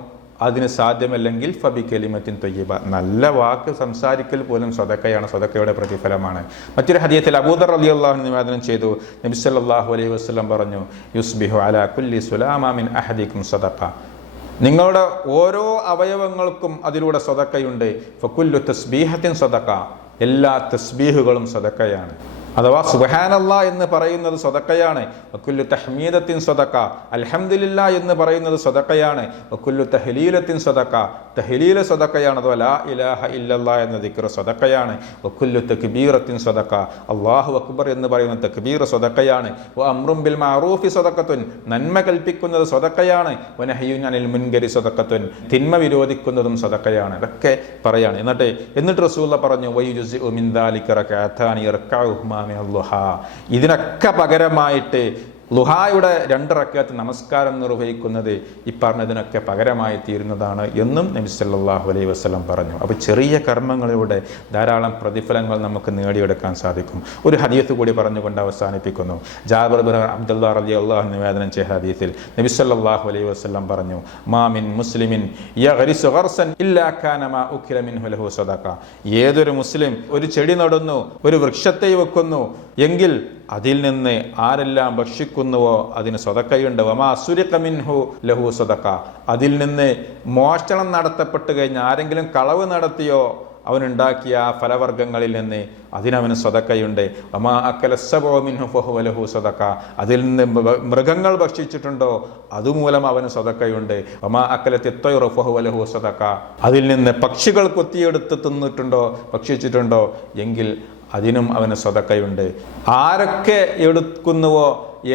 അതിന് സാധ്യമല്ലെങ്കിൽ ഫബി കലിമത്തിൻ ത്വയ്യിബ, നല്ല വാക്ക് സംസാരിക്കൽ പോലും സ്വതക്കയാണ്, സ്വതക്കയുടെ പ്രതിഫലമാണ്. മറ്റൊരു ഹദീസിൽ അബൂദർ റളിയല്ലാഹു അൻഹു നിവേദനം ചെയ്തു, നബി സല്ലല്ലാഹു അലൈഹി വസല്ലം പറഞ്ഞു, യുസ്ബിഹു അലാ കുല്ലി സുലാമ മിൻ അഹദിക്കും സദഖ, നിങ്ങളുടെ ഓരോ അവയവങ്ങൾക്കും അതിലൂടെ സ്വതക്കയുണ്ട്. ഫകുല്ലു തസ്ബീഹത്തിൻ സദഖ, എല്ലാ തസ്ബീഹുകളും സ്വതക്കയാണ്. അഥവാ സുബ്ഹാനല്ലാഹ് എന്ന് പറയുന്നത് സ്വതക്കയാണ്. വകുല്ലു തഹ്മീദത്തിൻ സ്വതക്ക, അൽഹംദുലില്ലാ എന്ന് പറയുന്നത് സ്വതക്കയാണ്. വകുല്ലു തഹ്ലീലത്തിൻ സ്വതക്ക, തഹ്ലീല സ്വതക്കയാണ്. അഥവാ ലാ ഇലാഹ ഇല്ലല്ലാഹ് എന്ന ദിക്ർ സ്വതക്കയാണ്. വകുല്ലു തക്ബീറത്തിൻ സ്വതക്ക, അല്ലാഹു അക്ബർ എന്ന് പറയുന്ന തക്ബീർ സ്വതക്കയാണ്. വ അംറും ബിൽ മഅറൂഫി സ്വതക്കത്തുൻ, നന്മ കൽപ്പിക്കുന്നത് സ്വതക്കയാണ്. വ നഹ്യുൻ അനിൽ മുൻകരി സ്വതക്കത്തുൻ, തിന്മ വിരോധിക്കുന്നതും സ്വതക്കയാണ്. ഇതൊക്കെ പറയാണ്. എന്നിട്ട് റസൂലുള്ള പറഞ്ഞു, വയുജ്സിഉ മിൻ ദാലിക റകഅതാനി യർകഉഹുമാ മിനൽ ളുഹാ, ഇതിനൊക്കെ പകരമായിട്ട് ലുഹായുടെ 2 റക്അത്ത് നമസ്കാരം നിർവഹിക്കുന്നത് ഈ പറഞ്ഞതിനൊക്കെ പകരമായി തീരുന്നതാണ് എന്നും നബി സല്ലല്ലാഹു അലൈഹി വസല്ലം പറഞ്ഞു. അപ്പോൾ ചെറിയ കർമ്മങ്ങളിലൂടെ ധാരാളം പ്രതിഫലങ്ങൾ നമുക്ക് നേടിയെടുക്കാൻ സാധിക്കും. ഒരു ഹദീസ് കൂടി പറഞ്ഞുകൊണ്ട് അവസാനിപ്പിക്കുന്നു. ജാബിർ ബിൻ അബ്ദുല്ലാഹ് റളിയല്ലാഹു അൻഹു നിവേദനം ചെയ്ത ഹദീസിൽ നബി സല്ലല്ലാഹു അലൈഹി വസല്ലം പറഞ്ഞു, മാ മിൻ മുസ്ലിമിൻ യഗ്രിസു ഗർസൻ ഇല്ലാ കാന മാ ഉകില മിൻഹു ലഹു സദഖ, ഏതൊരു മുസ്ലിം ഒരു ചെടി നടുന്നു, ഒരു വൃക്ഷത്തെ വെക്കുന്നു എങ്കിൽ അതിൽ നിന്ന് ആരെല്ലാം ഭക്ഷിക്കുന്നുവോ അതിന് സ്വതക്കയുണ്ട്. വമാ സുരിഖ മിൻഹു ലഹു സ്വതക്ക, അതിൽ നിന്ന് മോഷണം നടത്തപ്പെട്ട് കഴിഞ്ഞാൽ ആരെങ്കിലും കളവ് നടത്തിയോ അവനുണ്ടാക്കിയ ആ ഫലവർഗ്ഗങ്ങളിൽ നിന്ന് അതിനവന് സ്വതക്കയുണ്ട്. വമാ അക്കല സബഉ മിൻഹു ഫഹുവ ലഹു സ്വതക്ക, അതിൽ നിന്ന് മൃഗങ്ങൾ ഭക്ഷിച്ചിട്ടുണ്ടോ അതുമൂലം അവന് സ്വതക്കയുണ്ട്. വമാ അക്കലത്തി ത്വയ്റു ഫഹുവ ലഹു സ്വതക്ക, അതിൽ നിന്ന് പക്ഷികൾ കൊത്തിയെടുത്ത് തിന്നിട്ടുണ്ടോ ഭക്ഷിച്ചിട്ടുണ്ടോ എങ്കിൽ അതിനും അവന് സ്വതക്കയുണ്ട്. ആരൊക്കെ എടുക്കുന്നുവോ,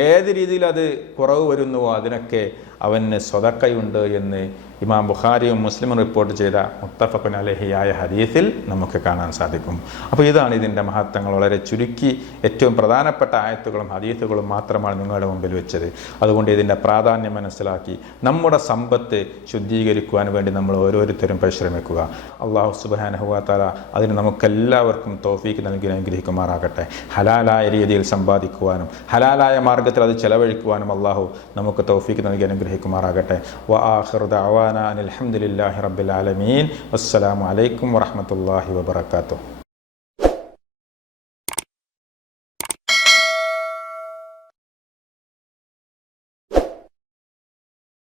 ഏത് രീതിയിൽ അത് കുറവ് വരുന്നുവോ അതിനൊക്കെ അവന് സ്വതക്കയുണ്ട് എന്ന് ഇമാം ബുഖാരിയും മുസ്ലിമും റിപ്പോർട്ട് ചെയ്ത മുത്തഫഖുൻ അലൈഹിയായ ഹദീസിൽ നമുക്ക് കാണാൻ സാധിക്കും. അപ്പോൾ ഇതാണ് ഇതിൻ്റെ മഹത്വങ്ങൾ. വളരെ ചുരുക്കി ഏറ്റവും പ്രധാനപ്പെട്ട ആയത്തുകളും ഹദീസുകളും മാത്രമാണ് നിങ്ങളുടെ മുമ്പിൽ വെച്ചത്. അതുകൊണ്ട് ഇതിൻ്റെ പ്രാധാന്യം മനസ്സിലാക്കി നമ്മുടെ സമ്പത്ത് ശുദ്ധീകരിക്കുവാൻ വേണ്ടി നമ്മൾ ഓരോരുത്തരും പരിശ്രമിക്കുക. അള്ളാഹു സുബ്ഹാനഹു വ തആല അതിന് നമുക്കെല്ലാവർക്കും തൗഫീക്ക് നൽകി അനുഗ്രഹിക്കുമാറാകട്ടെ. ഹലാലായ രീതിയിൽ സമ്പാദിക്കുവാനും ഹലാലായ മാർഗത്തിൽ അത് ചെലവഴിക്കുവാനും അള്ളാഹു നമുക്ക് തൗഫീക്ക് നൽകി അനുഗ്രഹിക്കുമാറാകട്ടെ. വ ആഖിറു ദഅവാനാ അനിൽ ഹംദുലില്ലാഹി റബ്ബിൽ ആലമീൻ. വസ്സലാമു അലൈക്കും വറഹ്മത്തുള്ളാഹി വബറകാതുഹു.